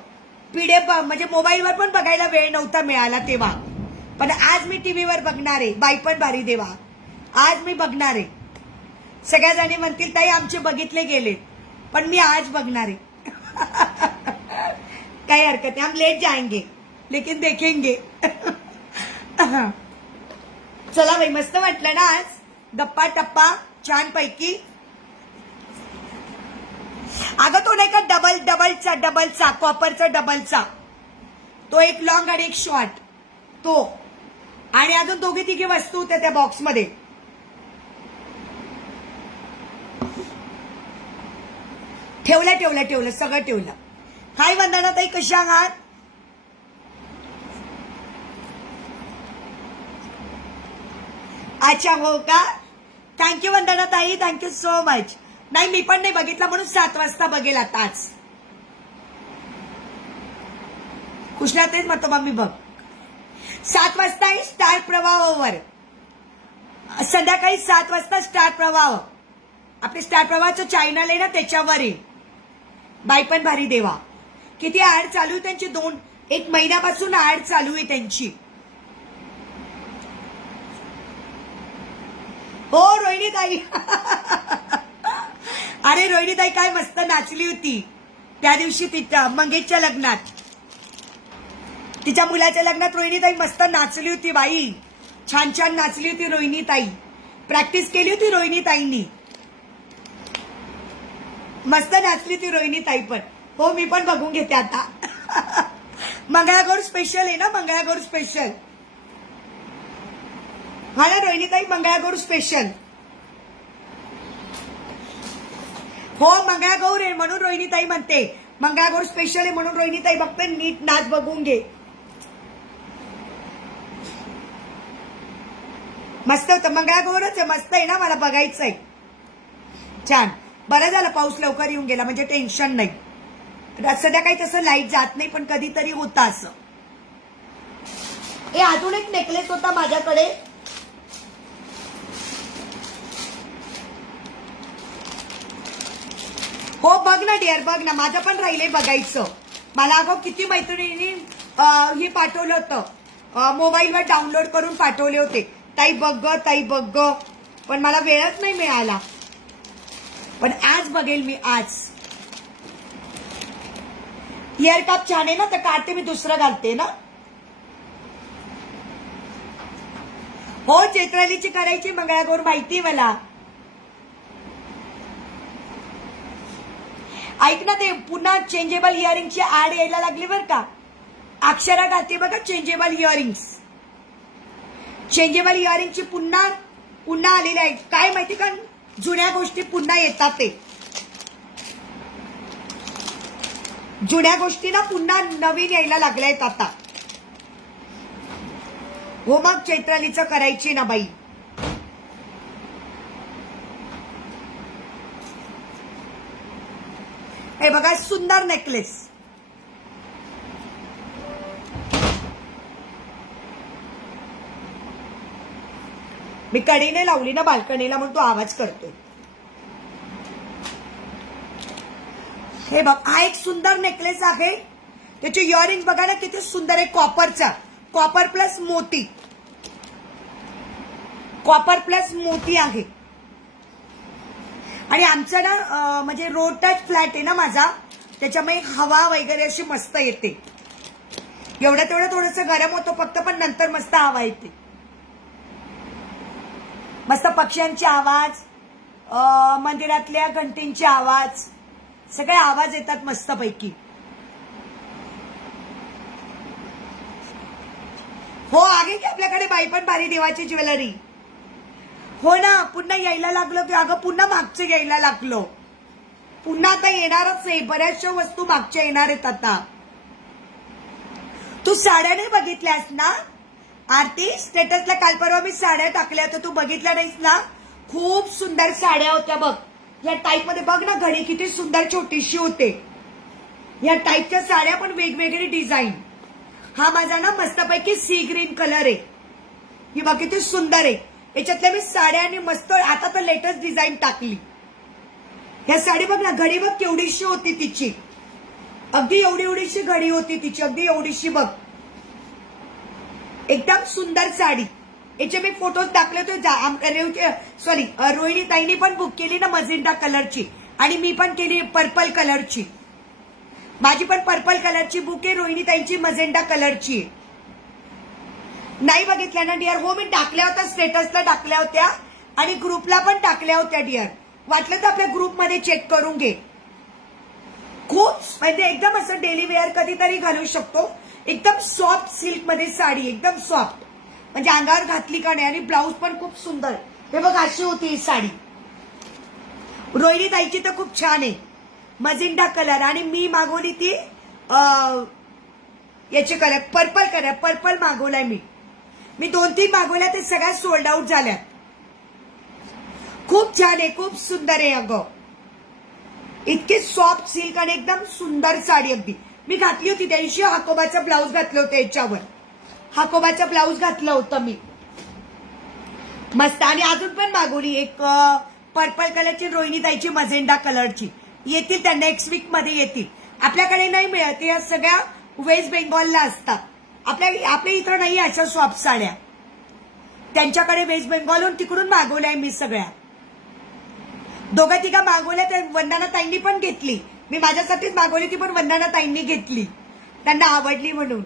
पीडीएफ म्हणजे मोबाईलवर पण बघायला वेळ नव्हता मिळाला तेव्हा. पण आज मी टीव्हीवर बघणार आहे बाई पण भारी देवा. आज मी बघणार आहे. सगळ्या जणी म्हणतील ताई आमचे बघितले गेले, पण मी आज बघणार आहे. काही हरकत नाही, हम लेट जाएंगे लेकिन देखेंगे. चला बाई, मस्त वाटलं ना आज, गप्पा टप्पा छान पैकी. अगं तो नाही का डबलचा कॉपरचा डबलचा, तो एक लॉंग आणि एक शॉर्ट तो. आणि अजून 2-3 वस्तू होत्या त्या बॉक्समध्ये. ठेवलं सगळं ठेवलं. काय वंदना ताई कशा आहात? अच्छा हो का, थँक्यू वंदना ताई, थँक्यू सो मच. नाही मी पण नाही बघितला म्हणून 7 वाजता बघेल आताच. कृष्णा तेच म्हणतो मम्मी बघ. 7 वाजता आहे स्टार प्रवाहावर, संध्याकाळी 7 वाजता स्टार प्रवाह. आपले स्टार प्रवाहाचं चॅनल आहे ना त्याच्यावर आहे बाई पण भारी देवा. किती ऍड चालू आहे त्यांची, 1 महिन्यापासून ऍड चालू आहे त्यांची. हो रोहिणी ताई. अरे रोहिणी ताई काय मस्त नाचली होती त्या दिवशी तिच्या मंगेशच्या लग्नात. तिच्या मुलाच्या लग्नात रोहिणी ताई मस्त नाचली होती बाई. छान छान नाचली होती रोहिणी ताई. प्रॅक्टिस केली होती रोहिणी ताईंनी. मस्त नाचली ती रोहिणी ताई पण. हो मी पण बघून घेते आता. मंगळागौर स्पेशल आहे ना, मंगळागौर स्पेशल. हा ना रोहिणी ताई, मंगळागौर स्पेशल. हो मंगळागौर आहे म्हणून रोहिणी ताई म्हणते, मंगळागौर स्पेशल आहे म्हणून रोहिणी ताई बघते. नीट नाच बघून घे. मस्त होतं, मंगळागौरच आहे, मस्त आहे ना, मला बघायचंय. छान. बरं झालं पाऊस लवकर येऊन गेला म्हणजे टेन्शन नाही. सध्या काही तसं लाईट जात नाही, पण कधीतरी होतं असं. हे अजून एक नेकलेस होता माझ्याकडे. हो बघ ना डिअर, बघ ना, माझं पण राहिलंय बघायचं. मला अगं किती मैत्रिणींनी हे पाठवलं होतं, मोबाईलवर डाउनलोड करून पाठवले होते, ताई बघ ग, ताई बघ ग, पण मला वेळच नाही मिळाला. पण आज बघेल मी आज. इयर कप छान आहे ना, तर काढते मी, दुसरं घालते ना. हो चैत्रालीची करायची मंगळागौर माहिती मला. ऐक ना, ते पुन्हा चेंजेबल इयरिंगची ऍड यायला लागली बरं का. अक्षरा घालते बघा चेंजेबल इयरिंग्स. चेंजेबल इयरिंगची पुन्हा पुन्हा आलेले आहेत. काय माहिती का, जुन्या गोष्टी पुन्हा येतात. ते जुन्या गोष्टी ना पुन्हा नवीन यायला लागल्या आहेत आता. हो मग चैत्रालीचं करायची ना बाई. हे बघा सुंदर नेकलेस. मी कडीने लावली ना बाल्कनीला, म्हणून तो आवाज करतोय. हे बघ, हा एक सुंदर नेकलेस आहे. त्याचे इयरिंग बघा ना किती सुंदर आहे. कॉपरचा, कॉपर प्लस मोती, कॉपर प्लस मोती आहे. आणि आमचा ना म्हणजे रोड टच फ्लॅट आहे ना माझा, त्याच्यामुळे हवा वगैरे अशी मस्त येते. एवढं तेवढं थोडंसं गरम होतं फक्त, पण नंतर मस्त हवा येते. मस्त पक्ष्यांचे आवाज, मंदिरातल्या घंटींचे आवाज, सगळे आवाज येतात मस्तपैकी. हो आहे की आपल्याकडे बाई पण भारी देवाची ज्वेलरी. हो ना, पुन्हा यायला लागलो की अगं, पुन्हा मागचे यायला लागलो. पुन्हा आता येणारच नाही, बऱ्याचशा वस्तू मागच्या येणार आहेत आता. तू साड्या नाही बघितल्यास ना आरती? स्टेटसला काल परवा मी साड्या टाकल्या होत्या, तू बघितल्या नाहीस ना? खूप सुंदर साड्या होत्या बघ. या टाईप मध्ये बघ ना, घडी किती सुंदर छोटीशी होते. या टाईपच्या साड्या पण वेगवेगळी डिझाईन. हा माझा ना मस्तपैकी सी ग्रीन कलर आहे. ही बघ किती सुंदर आहे. याच्यातल्या मी साड्या आणि मस्त आता तर लेटेस्ट डिझाईन टाकली. ह्या साडी बघ ना, घडी बघ केवढीशी होती तिची, अगदी एवढी एवढीशी घडी होती तिची, अगदी एवढीशी बघ. एकदम सुंदर साडी. याचे मी फोटोज टाकले होते. सॉरी, रोहिणी ताईनी पण बुक केली ना मजेंडा कलरची, आणि मी पण केली पर्पल कलरची. माझी पण पर्पल कलरची बुक आहे, रोहिणी ताईंची मजेंडा कलरची. नाही बघितल्या ना डिअर? हो मी टाकल्या होत्या, स्टेटसला टाकल्या होत्या आणि ग्रुपला पण टाकल्या होत्या डिअर. वाटलं तर आपल्या ग्रुपमध्ये चेक करून घे. खूप म्हणजे एकदम असं डेली वेअर कधीतरी घालू शकतो. एकदम सॉफ्ट सिल्क मध्ये साडी, एकदम सॉफ्ट, म्हणजे अंगावर घातली का नाही. आणि ब्लाऊज पण खूप सुंदर. हे बघ अशी होती ही साडी. रोहिणी ताईची तर खूप छान आहे, मजेंडा कलर. आणि मी मागवली ती याचे कलर, पर्पल कलर, पर्पल मागवलाय मी. 2-3 मागवल्या, ते सगळ्या सोल्ड आउट झाल्या. खूप छान आहे, खूप सुंदर आहे अगं. इतके सॉफ्ट सिल्क आणि एकदम सुंदर साडी. अगदी मी घातली होती त्या दिवशी. हाकोबाचं ब्लाऊज घातलं होतं याच्यावर, हाकोबाचं ब्लाऊज घातलं होतं मी मस्त. आणि अजून पण मागवली एक पर्पल कलरची, रोहिणी ताईची मजेंडा कलरची. येतील त्या नेक्स्ट वीक मध्ये येतील. आपल्याकडे नाही मिळत, या सगळ्या वेस्ट बेंगॉलला असतात. आपल्या इथं नाही अशा सॉफ्ट साड्या. त्यांच्याकडे वेस्ट बेंगॉलहून तिकडून मागवल्या मी सगळ्या. 2-3 मागवल्या, त्या वंदना ताईंनी पण घेतली. मी माझ्यासाठीच मागवली ती, पण वंदना ताईंनी घेतली, त्यांना आवडली म्हणून.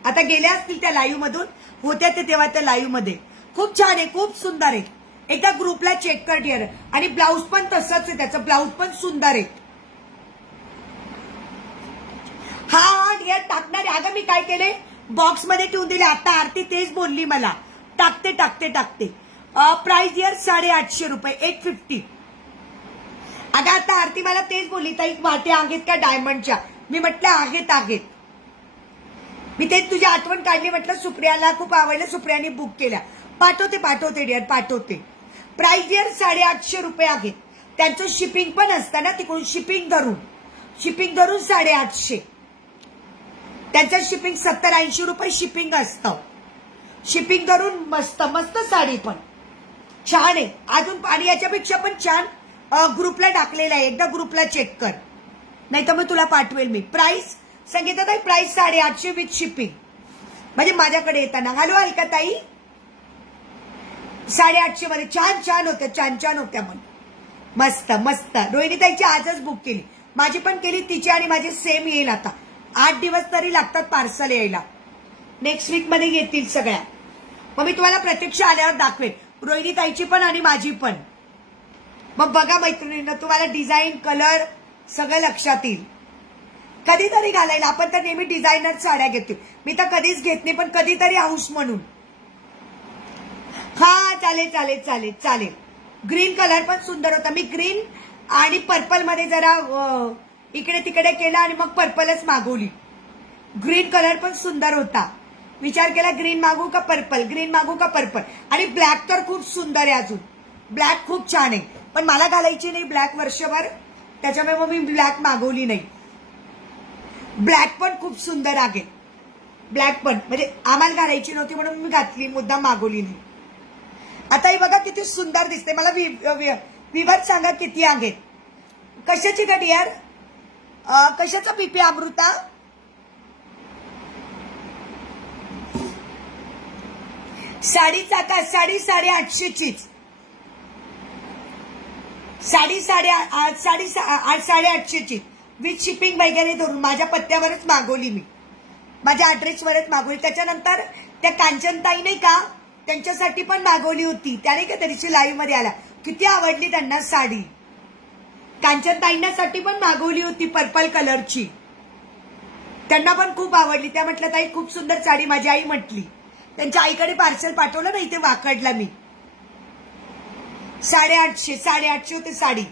आता गेल्या असतील त्या लाईव्ह मधून, होत्या ते तेव्हा त्या लाईव्ह मध्ये. खूप छान आहे, खूप सुंदर आहे. एकदा ग्रुपला चेक कर डिअर. आणि ब्लाऊज पण तसंच आहे, त्याचं ब्लाऊज पण सुंदर आहे. हा डिअर टाकणार आहे. अगं मी काय केले, बॉक्समध्ये ठेवून दिले. आता आरती तेच बोलली मला, टाकते टाकते टाकते. प्राइस डिअर 850 रुपये, 850. अगं आता आरती मला तेच बोलली, ताई वाट्या आहेत का डायमंडच्या? मी म्हटलं आहेत आहेत. मी तेच तुझी आठवण काढली, म्हटलं सुप्रियाला खूप आवडलं, सुप्रियाने बुक केल्या. पाठवते डिअर, पाठवते. प्राइस डिअर 850 रुपये आहेत. त्यांचं शिपिंग पण असतं ना तिकडून, शिपिंग धरून 850. त्यांचं शिपिंग 70-80 रुपये शिपिंग असतं. शिपिंग धरून मस्त मस्त साडी पण छान आहे अजून. आणि याच्यापेक्षा पण छान ग्रुपला टाकलेला आहे, एकदा ग्रुपला चेक कर, नाही तर मग तुला पाठवेल मी. प्राइस संगीताताई प्राइस 850 विथ शिपिंग. म्हणजे माझ्याकडे येताना. हॅलो अलकाताई, 850 मध्ये छान छान होत्या, छान छान होत्या. म्हणून मस्त मस्त. रोहिणीताईची आजच बुक केली, माझी पण केली, तिची आणि माझी सेम येईल. आता 8 दिवस तरी लागतात पार्सल यायला. नेक्स्ट वीक मध्ये येतील सगळ्या. मग मी तुम्हाला प्रत्यक्ष आल्यावर दाखवेन, रोहिणीताईची पण आणि माझी पण. मग बघा मैत्रिणींना, तुम्हाला डिझाईन कलर सगळं लक्षात येईल. कधीतरी घालायला. आपण तर नेहमी डिझायनर साड्या घेतो, मी तर कधीच घेत नाही, पण कधीतरी हाऊस म्हणून. हा चालेल चालेल चालेल चालेल. ग्रीन कलर पण सुंदर होता. मी ग्रीन आणि पर्पल मध्ये जरा इकडे तिकडे केला आणि मग पर्पलच मागवली. ग्रीन कलर पण सुंदर होता. विचार केला ग्रीन मागू का पर्पल, ग्रीन मागू का पर्पल. आणि ब्लॅक तर खूप सुंदर आहे. अजून ब्लॅक खूप छान आहे, पण मला घालायची नाही ब्लॅक वर्षभर, त्याच्यामुळे मग मी ब्लॅक मागवली नाही. ब्लॅक पण खूप सुंदर आहे. ब्लॅक पण म्हणजे आम्हाला घालायची नव्हती म्हणून मी घातली, मुद्दाम मागवली नाही. आता ही बघा किती सुंदर दिसते. मला विवर सांगा किती आहेत. कशाची गडी यार, कशाचा बीपी अमृता. साडीचा आता साडी 850चीच. साडी 850ची विथ शिपिंग वगैरे धरून माझ्या पत्त्यावरच मागवली मी, माझ्या ऍड्रेसवरच मागवली. त्याच्यानंतर त्या कांचनताई नाही का, त्यांच्यासाठी पण मागवली होती. त्याने का तरीची लाईव्ह मध्ये आला, किती आवडली त्यांना साडी. कांचनताईंसाठी पण मागवली होती पर्पल कलरची, त्यांना पण खूप आवडली. त्या म्हटलं ताई खूप सुंदर साडी. माझी आई म्हटली, त्यांच्या आईकडे पार्सल पाठवलं ना इथे वाकडला मी. 850 होती साडी.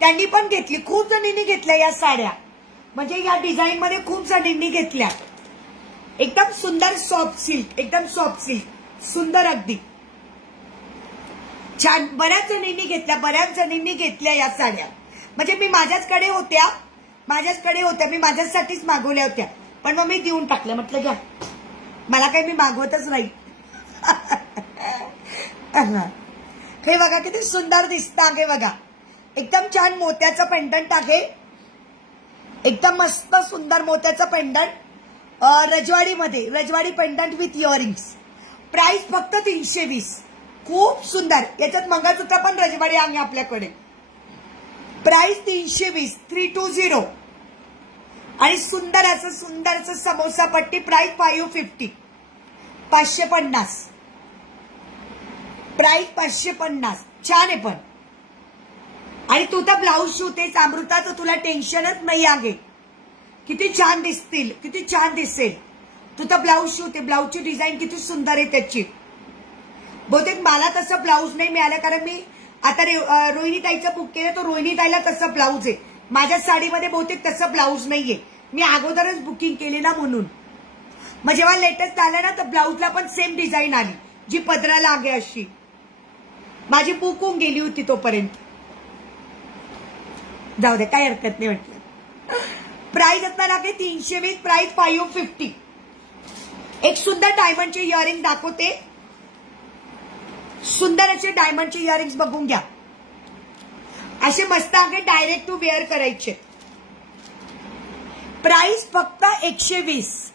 त्यांनी पण घेतली, खूप जणींनी घेतल्या या साड्या. म्हणजे या डिझाईन मध्ये खूप जणींनी घेतल्या. एकदम सुंदर सॉफ्ट सिल्क, एकदम सॉफ्ट सिल्क, सुंदर अगदी छान. बऱ्याच जणींनी घेतल्या या साड्या. म्हणजे मी माझ्याचकडे होत्या, मी माझ्यासाठीच मागवल्या होत्या, पण मग मी देऊन टाकल्या. म्हटलं घ्या, मला काही मी मागवतच नाही. हे बघा किती सुंदर दिसतं आहे बघा. एकदम छान मोत्याचं पेंडंट आहे, एकदम मस्त सुंदर मोत्याचं पेंडंट. रजवाडी पेंडंट विथ इयरिंग्स. प्राइस फक्त 320. खूप सुंदर. याच्यात मंगळसूत्र पण रजवाडी आहे आपल्याकडे. प्राइस 320, 320. आणि सुंदर असं समोसा पट्टी. प्राइस 550, 550. प्राइस 550. छान आहे पण. आणि तू तर ब्लाऊज शिवतेस अमृता, तर तुला टेन्शनच नाही आहे. किती छान दिसतील, किती छान दिसेल. तू तर ब्लाऊज शिवते, ब्लाऊजची डिझाईन किती सुंदर आहे त्याची. बहुतेक मला तसं ब्लाऊज नाही मिळालं, कारण मी आता रोहिणीताईचं बुक केलं, तर रोहिणीताईला तसं ब्लाऊज आहे. माझ्या साडीमध्ये बहुतेक तसं ब्लाऊज नाहीये, मी अगोदरच बुकिंग केली ना म्हणून. मग जेव्हा लेटेस्ट आलं ना, तर ब्लाऊजला पण सेम डिझाईन आली, जी पदराला आहे अशी. माझी बुक होऊन गेली होती तोपर्यंत. जाऊ दे, काही हरकत नाही म्हटलं. प्राइस असणार आहे 320, प्राइस 550. एक सुंदर डायमंडचे इयरिंग दाखवते. सुंदर असे डायमंडचे इयरिंग्स बघून घ्या. असे मस्त आहे, डायरेक्ट टू वेअर करायचे. प्राइस फक्त 120.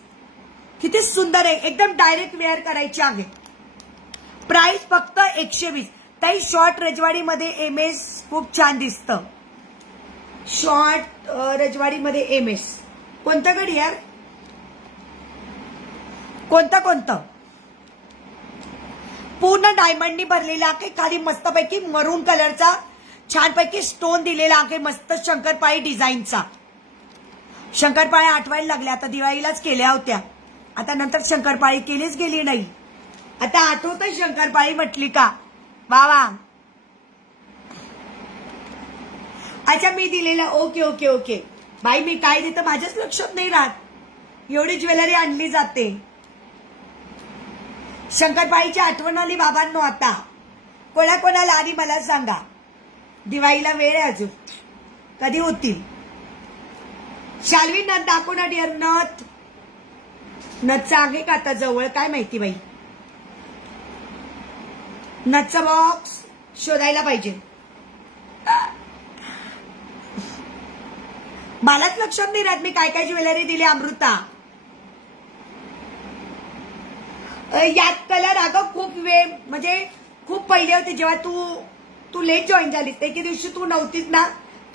किती सुंदर आहे, एकदम डायरेक्ट वेअर करायचे आहे. प्राइस फक्त 120. ताई शॉर्ट रजवाडीमध्ये MS खूप छान दिसतं. शॉर्ट रजवाडीमध्ये MS कोणतं गडी यार, कोणतं पूर्ण डायमंडनी भरलेला आहे. खाली मस्तपैकी मरून कलरचा छानपैकी स्टोन दिलेला आहे, मस्त शंकरपाळी डिझाईनचा. शंकरपाळ्या आठवायला लागल्या. आता दिवाळीलाच केल्या होत्या, आता नंतर शंकरपाळी केलीच गेली नाही. आता आठवतंय शंकरपाळी म्हटली का. वा वा. अच्छा मी दिलेला. Okay okay okay. बाई मी काय देतं माझ्याच लक्षात नाही राहत. एवढी ज्वेलरी आणली जाते. शंकरपाळीची आठवण आली बाबांनो. आता कोणाकोणाला आली मला सांगा. दिवाळीला वेळ आहे अजून, कधी होतील. शाल्वी नथ दाखव ना डिअर. नथचा आहे का आता जवळ, काय माहिती बाई. नथचा बॉक्स शोधायला पाहिजे. मलाच लक्षात नाही राहत मी काय काय ज्वेलरी दिली अमृता. यात कलर अगं खूप वेळ म्हणजे खूप पहिले होते जेव्हा तू लेट जॉईन झालीस. एके दिवशी तू नव्हतीस ना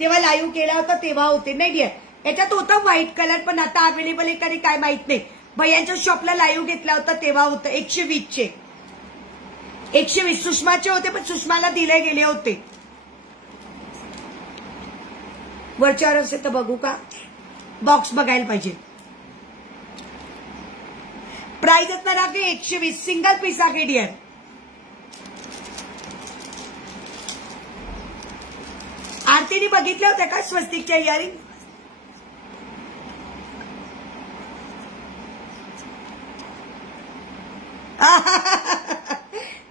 तेव्हा लाईव्ह केला होता तेव्हा होते. नाही डिअर याच्यात होता व्हाईट कलर पण आता अवेलेबल आहे का काय माहित नाही. भैयांच्या शॉपला लाईव्ह घेतला होता तेव्हा होतं 120चे 120 सुषमाचे होते पण सुषमाला दिले गेले होते. वरच्यावर असेल तर बघू का बॉक्स बघायला पाहिजे. प्राइस असणार आहे 120 सिंगल पीस आहे डिअर. आरतीने बघितल्या होत्या का स्वस्तिकच्या इयरिंग.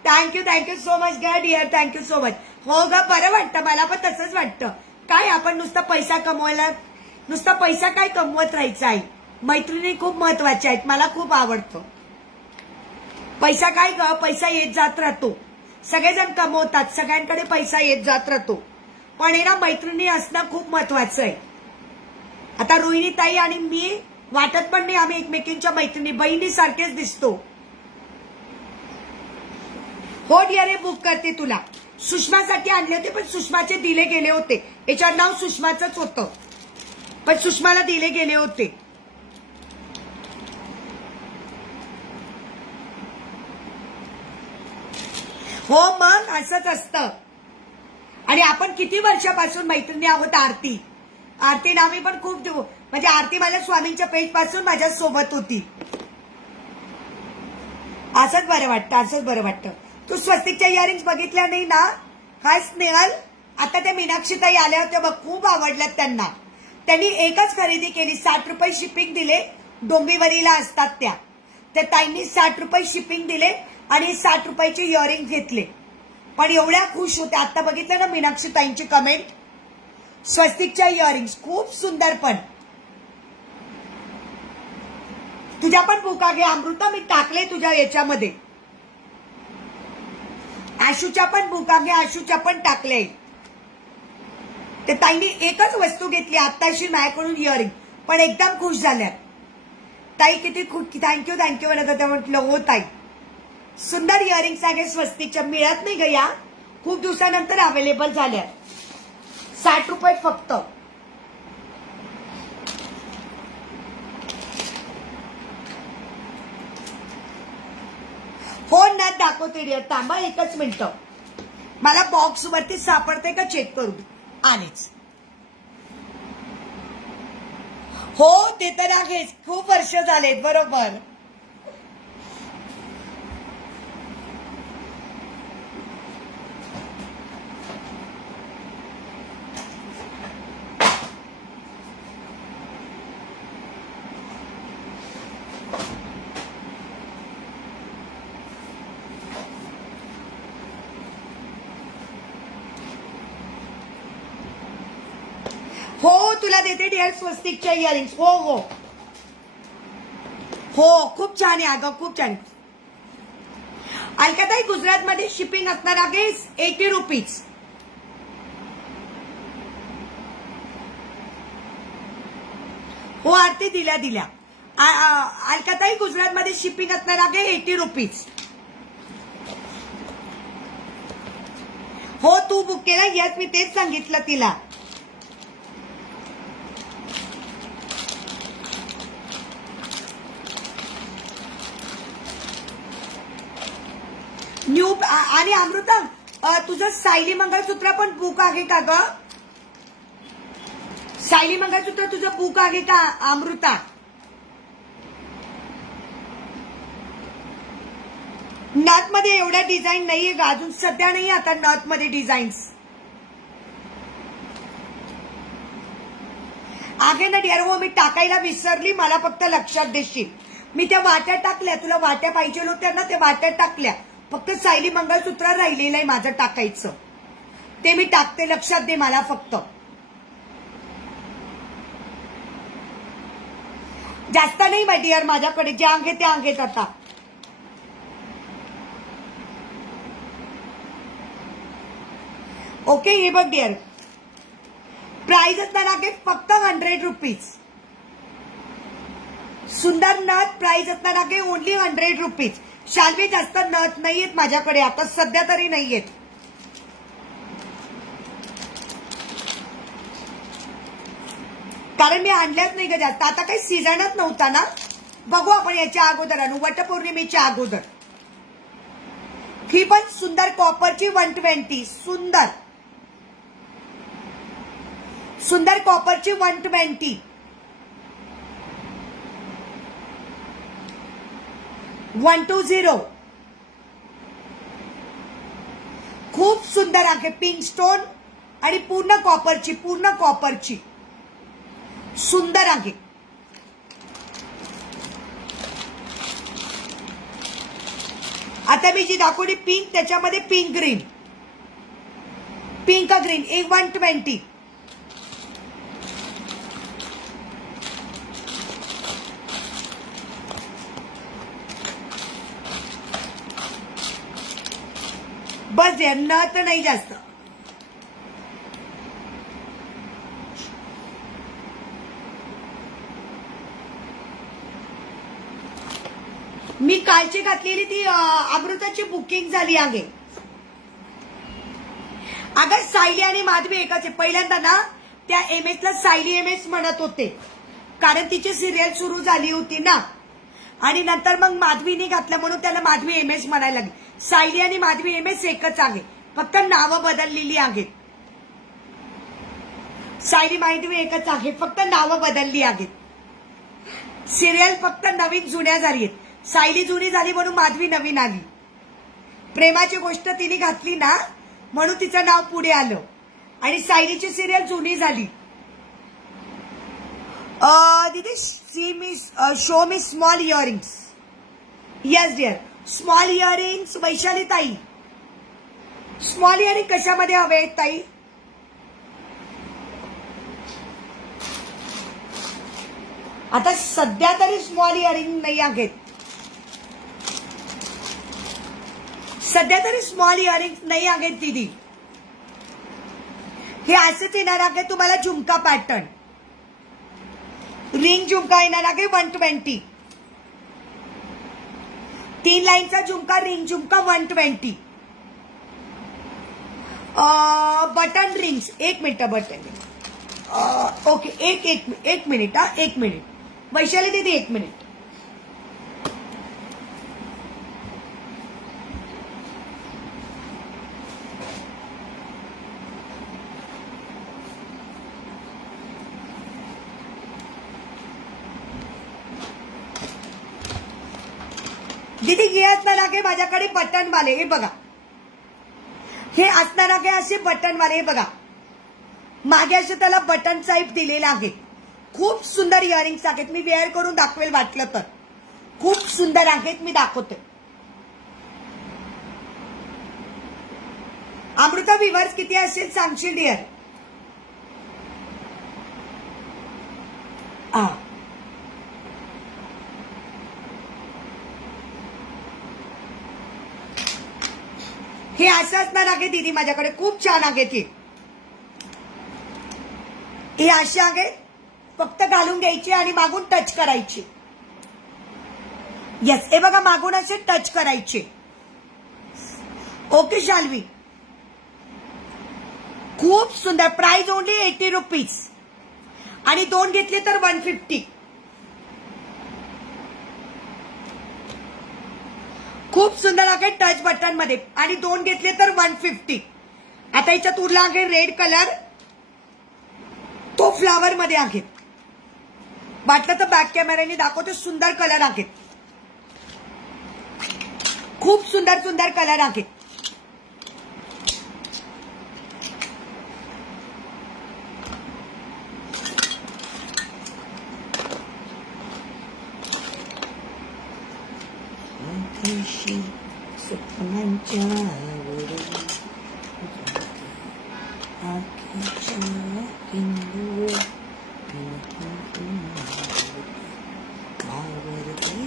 थँक्यू सो मच ग डिअर. Thank you so much. हो ग बरं वाटतं मला पण तसंच वाटतं. काय आपण नुसता पैसा कमवायला नुसता पैसा काय कमवत राहायचा आहे. मैत्रिणी खूप महत्वाच्या आहेत. मला खूप आवडतं. पैसा काय ग पैसा येत जात राहतो. सगळेजण कमवतात सगळ्यांकडे पैसा येत जात राहतो पण हे ना मैत्रिणी असणं खूप महत्वाचं आहे. आता रोहिणी ताई आणि मी वाटत पण नाही आम्ही एकमेकींच्या मैत्रिणी बहिणी सारखेच दिसतो. हो डिअर बुक करते तुला. सुषमासाठी आणले होते पण सुषमाचे दिले गेले होते. याच्यावर नाव सुषमाचंच होतं पण सुषमाला दिले गेले होते. हो मग असंच असतं. आणि आपण किती वर्षापासून मैत्रिणी आहोत. आरती नामी पण खूप म्हणजे आरती माझ्या स्वामींच्या पेज पासून माझ्या सोबत होती. असंच बरं वाटतं. तू स्वस्तिकच्या इयरिंग्स बघितल्या नाही ना. हाय स्नेहल. आता त्या मीनाक्षीताई आल्या होत्या बघ खूप आवडल्यात त्यांना. त्यांनी एकच खरेदी केली 60 रुपये शिपिंग दिले. डोंबिवलीला असतात त्या ताईंनी 60 रुपये शिपिंग दिले आणि 60 रुपयाचे इयरिंग घेतले पण एवढ्या खुश होत्या. आता बघितलं ना मीनाक्षीताईंची कमेंट. स्वस्तिकच्या इयरिंग्स खूप सुंदर. पण तुझ्या पण बुका घे अमृता मी टाकले तुझ्या याच्यामध्ये. आशूच्या पण बुका घे आशूच्या पण टाकले. ते ताईंनी एकच वस्तू घेतली आत्ताशी माझ्याकडून इयरिंग पण एकदम खुश झाल्या. ताई किती खुश. थँक्यू म्हणत होत्या. म्हटलं हो ताई सुंदर इयरिंग्स आहे स्वस्तिकच्या. मिळत नाही ग या खूप दिवसानंतर अवेलेबल झाल्या. 60 रुपये फक्त. हो ना दाखवते डिअर. थांबा एकच मिनिट. मला बॉक्स वरती सापडते का चेक करू. आलेच. हो ते तर आहेच. खूप वर्ष झालेत बरोबर. हो तुला देते डिअर स्वस्तिकच्या इयरिंग्स. हो खूप छान आहे अगं खूप छान. अलकाताई गुजरातमध्ये शिपिंग असणार आहे 80 रुपीज. हो आरती दिल्या. अलकाताई गुजरातमध्ये शिपिंग असणार आहे 80 रुपीज. हो तू बुक केला. यस मी तेच सांगितलं तिला. न्यू आणि अमृता तुझं सायली मंगळसूत्र पण बुक आहे का ग. सायली मंगळसूत्र तुझं बुक आहे का अमृता. नथ मध्ये एवढ्या डिझाईन नाहीये ग अजून सध्या नाही. आता नथ मध्ये डिझाईन्स आहे ना डिअर. हो मी टाकायला विसरली. मला फक्त लक्षात देशील. मी त्या वाट्या टाकल्या. तुला वाट्या पाहिजे होत्या ना त्या वाट्या टाकल्या. फक्त सायली मंगळसूत्र राहिलेलं आहे माझं टाकायचं. ते मी टाकते. लक्षात दे मला फक्त. जास्त नाही माय डिअर माझ्याकडे. जे आहे ते आहेत आता. ओके हे बघ डिअर प्राइस असणार आहे फक्त 100 रुपीज. सुंदर नथ प्राइस असणार आहे ओनली 100 रुपीज. शाल्वी जास्त नथ नाहीयेत माझ्याकडे आता सध्या तरी नाहीयेत. कारण मी आणल्याच नाही का जास्त. आता काही सीझनच नव्हता ना. बघू आपण याच्या अगोदर आणू वटपौर्णिमेच्या अगोदर. ही पण सुंदर कॉपरची 120. सुंदर सुंदर कॉपरची 120. 120. खूप सुंदर आहे. पिंक स्टोन आणि पूर्ण कॉपरची सुंदर आहे. आता मी जी दाखवली पिंक त्याच्यामध्ये पिंक ग्रीन 120. बस यार नथ नाही जास्त. मी कालची घातलेली ती अमृताची बुकिंग झाली आहे. अगं सायली आणि माधवी एकच आहे. पहिल्यांदा ना त्या MS ला सायली MS म्हणत होते कारण तिची सिरियल सुरू झाली होती ना. आणि नंतर मग माधवीने घातलं म्हणून त्याला माधवी MS म्हणायला लागली. सायली आणि माधवी MS एकच आहे फक्त नावं बदललेली आहेत. सायली माधवी एकच आहे फक्त नावं बदलली आहेत. सिरियल फक्त नवीन जुन्या झाली आहेत. सायली जुनी झाली म्हणून माधवी नवीन आली. प्रेमाची गोष्ट तिने घातली ना म्हणून तिचं नाव पुढे आलं आणि सायलीची सिरियल जुनी झाली. दीदी show me small earrings. Yes dear small earrings. Vaishali ताई स्मॉल इयरिंग कशामध्ये हवे आहेत ताई? आता सध्या तरी स्मॉल इयरिंग नाही आहेत. सध्या तरी स्मॉल इयरिंग्स नाही आहेत दीदी. हे असंच येणार आहे तुम्हाला झुमका पॅटर्न. रिंग झुमका येणार आहे 120. 3 लाईनचा झुमका रिंग झुमका 120. Button rings. 1 minute button. Okay एक मिनिट. 1 मिनिट वैशाली दीदी 1 मिनिट. दीदी हे असणार आहे माझ्याकडे बटनवाले. हे बघा हे असणार आहे असे बटनवाले. हे बघा मागे असे त्याला बटन टाईप दिलेला आहे. खूप सुंदर इयरिंग्स आहेत. मी वेअर करून दाखवेल वाटलं तर. खूप सुंदर आहेत मी दाखवते. अमृता व्ह्यूअर्स किती असेल सांगशील डिअर? हे असं असणार आहे दीदी माझ्याकडे. खूप छान आहेत हे असे आहेत. फक्त घालून घ्यायचे आणि मागून टच करायचे. येस हे बघा मागून असे टच करायचे. ओके शाल्वी खूप सुंदर. प्राइस ओनली 80 रुपीज आणि 2 घेतले तर 150. खूप सुंदर आहे टच बटन मध्ये आणि 2 घेतले तर 150. आता याच्यात उरला आहे रेड कलर. तो फ्लावर मध्ये आहे. वाटलं तर बॅक कॅमेऱ्याने दाखवते. सुंदर कलर आहेत. खूप सुंदर सुंदर कलर आहेत.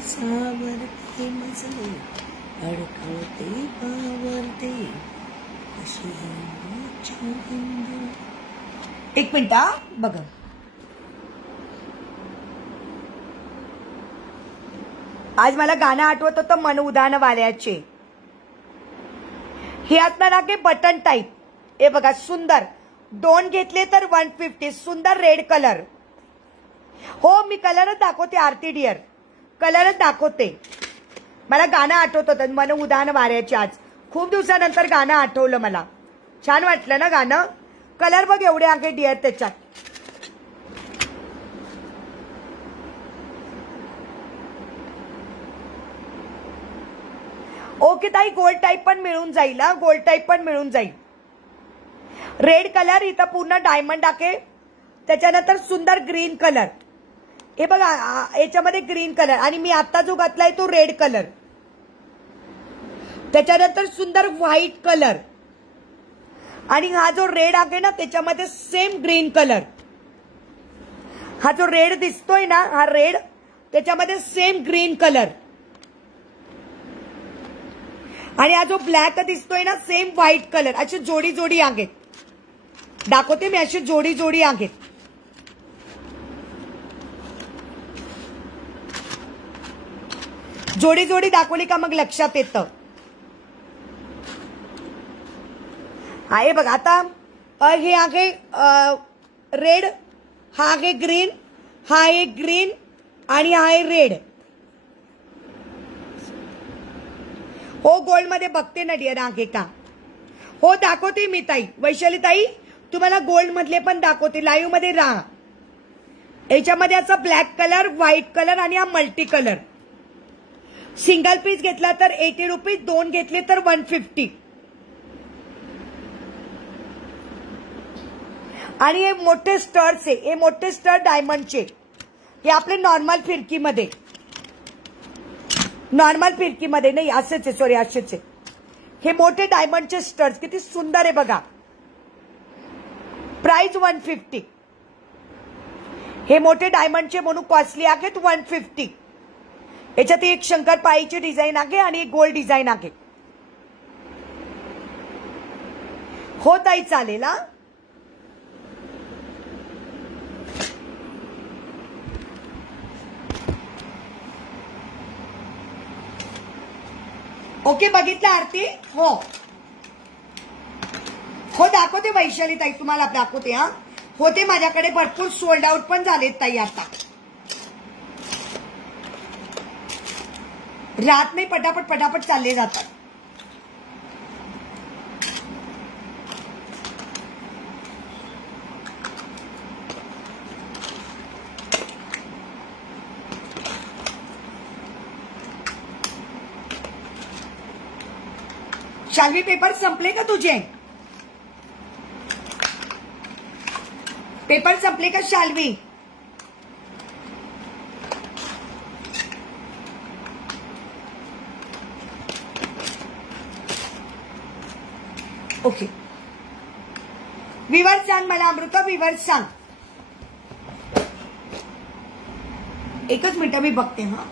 सावरते मजले अडखळते पावरते अशी हिंदू एक मिनिट हा बघा. आज मला गाणं आठवत होतं मन उदाहरण वाल्याचे. हे आता ना के बटन टाईप. हे बघा सुंदर. 2 घेतले तर 150. सुंदर रेड कलर. हो मी कलरच दाखवते आरती डिअर. कलरच दाखवते. मला गाणं आठवत होतं मन उदाहरण वाऱ्याचे. आज खूप दिवसानंतर गाणं आठवलं मला. छान वाटलं ना गाणं. कलर बघ एवढे आहे डिअर त्याच्यात. ओके ताई गोल्ड टाईप पण मिळून जाईल. हा गोल्ड टाईप पण मिळून जाईल. रेड कलर इथं पूर्ण डायमंड आहे. त्याच्यानंतर सुंदर ग्रीन कलर. हे बघा याच्यामध्ये ग्रीन कलर आणि मी आता जो घातलाय तो रेड कलर. त्याच्यानंतर सुंदर व्हाईट कलर आणि हा जो रेड आहे ना त्याच्यामध्ये सेम ग्रीन कलर. हा जो रेड दिसतोय ना हा रेड त्याच्यामध्ये सेम ग्रीन कलर आणि हा जो ब्लॅक दिसतोय ना सेम व्हाईट कलर. अशी जोडी जोडी आहेत. दाखवते मी अशी जोडी जोडी आहेत. जोडी जोडी दाखवली का मग लक्षात येतं. आहे बघा आता हे आहे रेड. हा आहे ग्रीन. हा आहे ग्रीन आणि हा आहे रेड. हो गोल्ड मध्ये बघते ना डिअर आहे का. हो दाखवते मी ताई. वैशाली ताई तुम्हाला गोल्ड मधले पण दाखवते. लाईव्ह मध्ये राहा. याच्यामध्ये असा ब्लॅक कलर व्हाईट कलर आणि हा मल्टी कलर. सिंगल पीस घेतला तर 80 रुपीज. 2 घेतले तर 150. आणि हे मोठे स्टर्स आहे. हे मोठे स्टर डायमंडचे. हे आपले नॉर्मल फिरकीमध्ये. नॉर्मल फिरकीमध्ये नाही असेच आहे. सॉरी असेच आहे. हे मोठे डायमंडचे स्टर्स किती सुंदर आहे बघा. प्राइस 150. हे मोठे डायमंडचे म्हणून कॉस्टली आहेत 150. याच्यात एक शंकरपाळीची डिझाईन आहे आणि एक गोल्ड डिझाईन आहे. हो ताई चालेल. हा ओके बघितलं आरती. हो हो दाखवते वैशाली ताई तुम्हाला दाखवते. हा होते माझ्याकडे भरपूर सोल्ड आउट पण झालेत ताई. आता रात नाही पटापट पटापट चालले जातात. शाल्वी पेपर संपले का तुझे. पेपर संपले का शाल्वी. ओके विवर सांग मला अमृता. विवर सांग. एकच मिनिट मी बघते. हा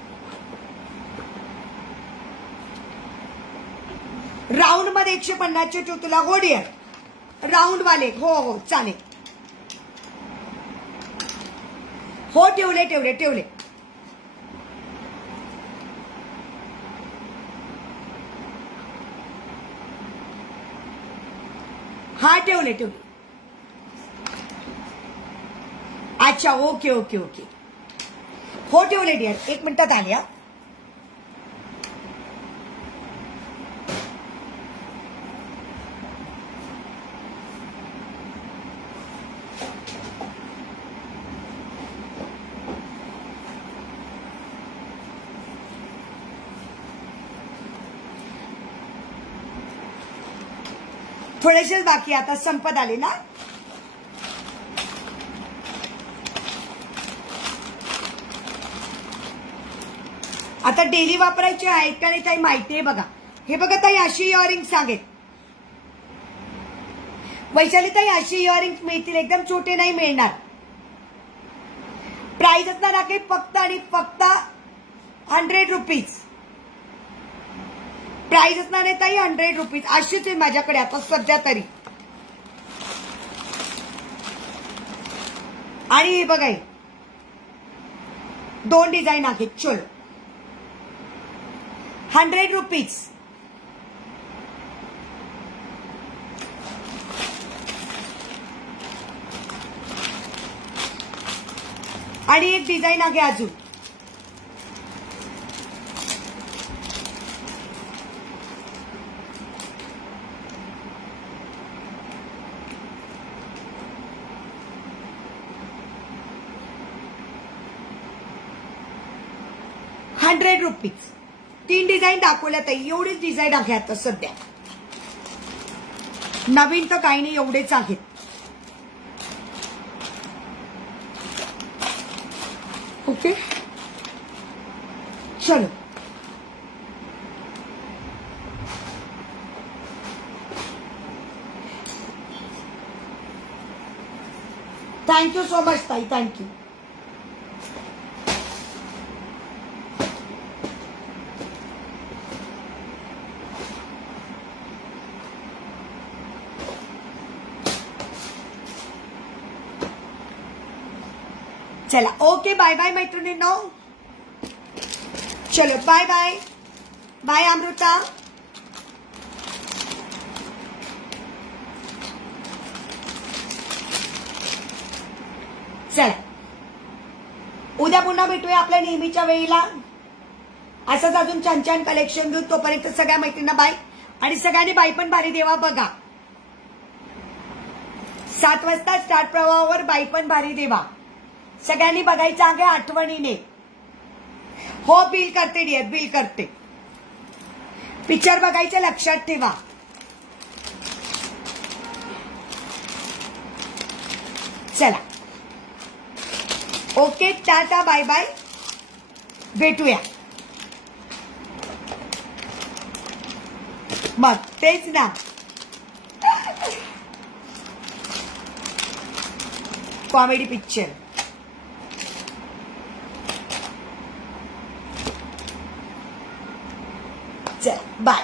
राऊंड मध्ये 150चे ठेव तुला. हो डिअर. राऊंड वाले. हो हो चालेल. हो ठेवले ठेवले ठेवले. हा ठेवले ठेवले. अच्छा ओके ओके ओके. हो ठेवले डिअर. 1 मिनिटात आली. हा थोडेसेच बाकी. आता संपत आले ना. आता डेली वापरायचे आहेत का नाही काही माहिती आहे बघा. हे बघा ताई अशी इयरिंग्स आहेत. वैशाली ताई अशी इयरिंग्स मिळतील. एकदम छोटे नाही मिळणार. प्राइस असणार आहे फक्त आणि फक्त 100 रुपीज. प्राइस असणार आहे ताई 100 रुपीज. अशीच आहे माझ्याकडे आता सध्या तरी. आणि हे बघा, 2 डिझाईन आहेत. चलो 100 रुपीज. आणि एक डिझाईन आहे अजून. ₹100. 3 डिझाईन दाखवल्यात. एवढीच डिझाईन आहे आता सध्या. नवीन तर काही नाही, एवढेच आहेत. ओके चलो. थँक्यू सो मच ताई, थँक्यू. चला ओके, बाय बाय मैत्रिणींनो. चलो बाय बाय. बाय अमृता. चला उद्या पुन्हा भेटूया आपल्या नेहमीच्या वेळेला. असंच अजून छान छान कलेक्शन घेऊन. तोपर्यंत सगळ्या मैत्रिणींना बाय. आणि सगळ्यांनी बाई पण भारी देवा बघा. 7 वाजता स्टार्ट प्रवाहावर बाई पण भारी देवा. सगळ्यांनी बघायचं आहे आठवणीने. हो बिल करते डिअर, बिल करते. पिक्चर बघायचं लक्षात ठेवा. चला ओके, टाटा बाय बाय. भेटूया मग. तेच ना, कॉमेडी पिक्चर. चल बाय.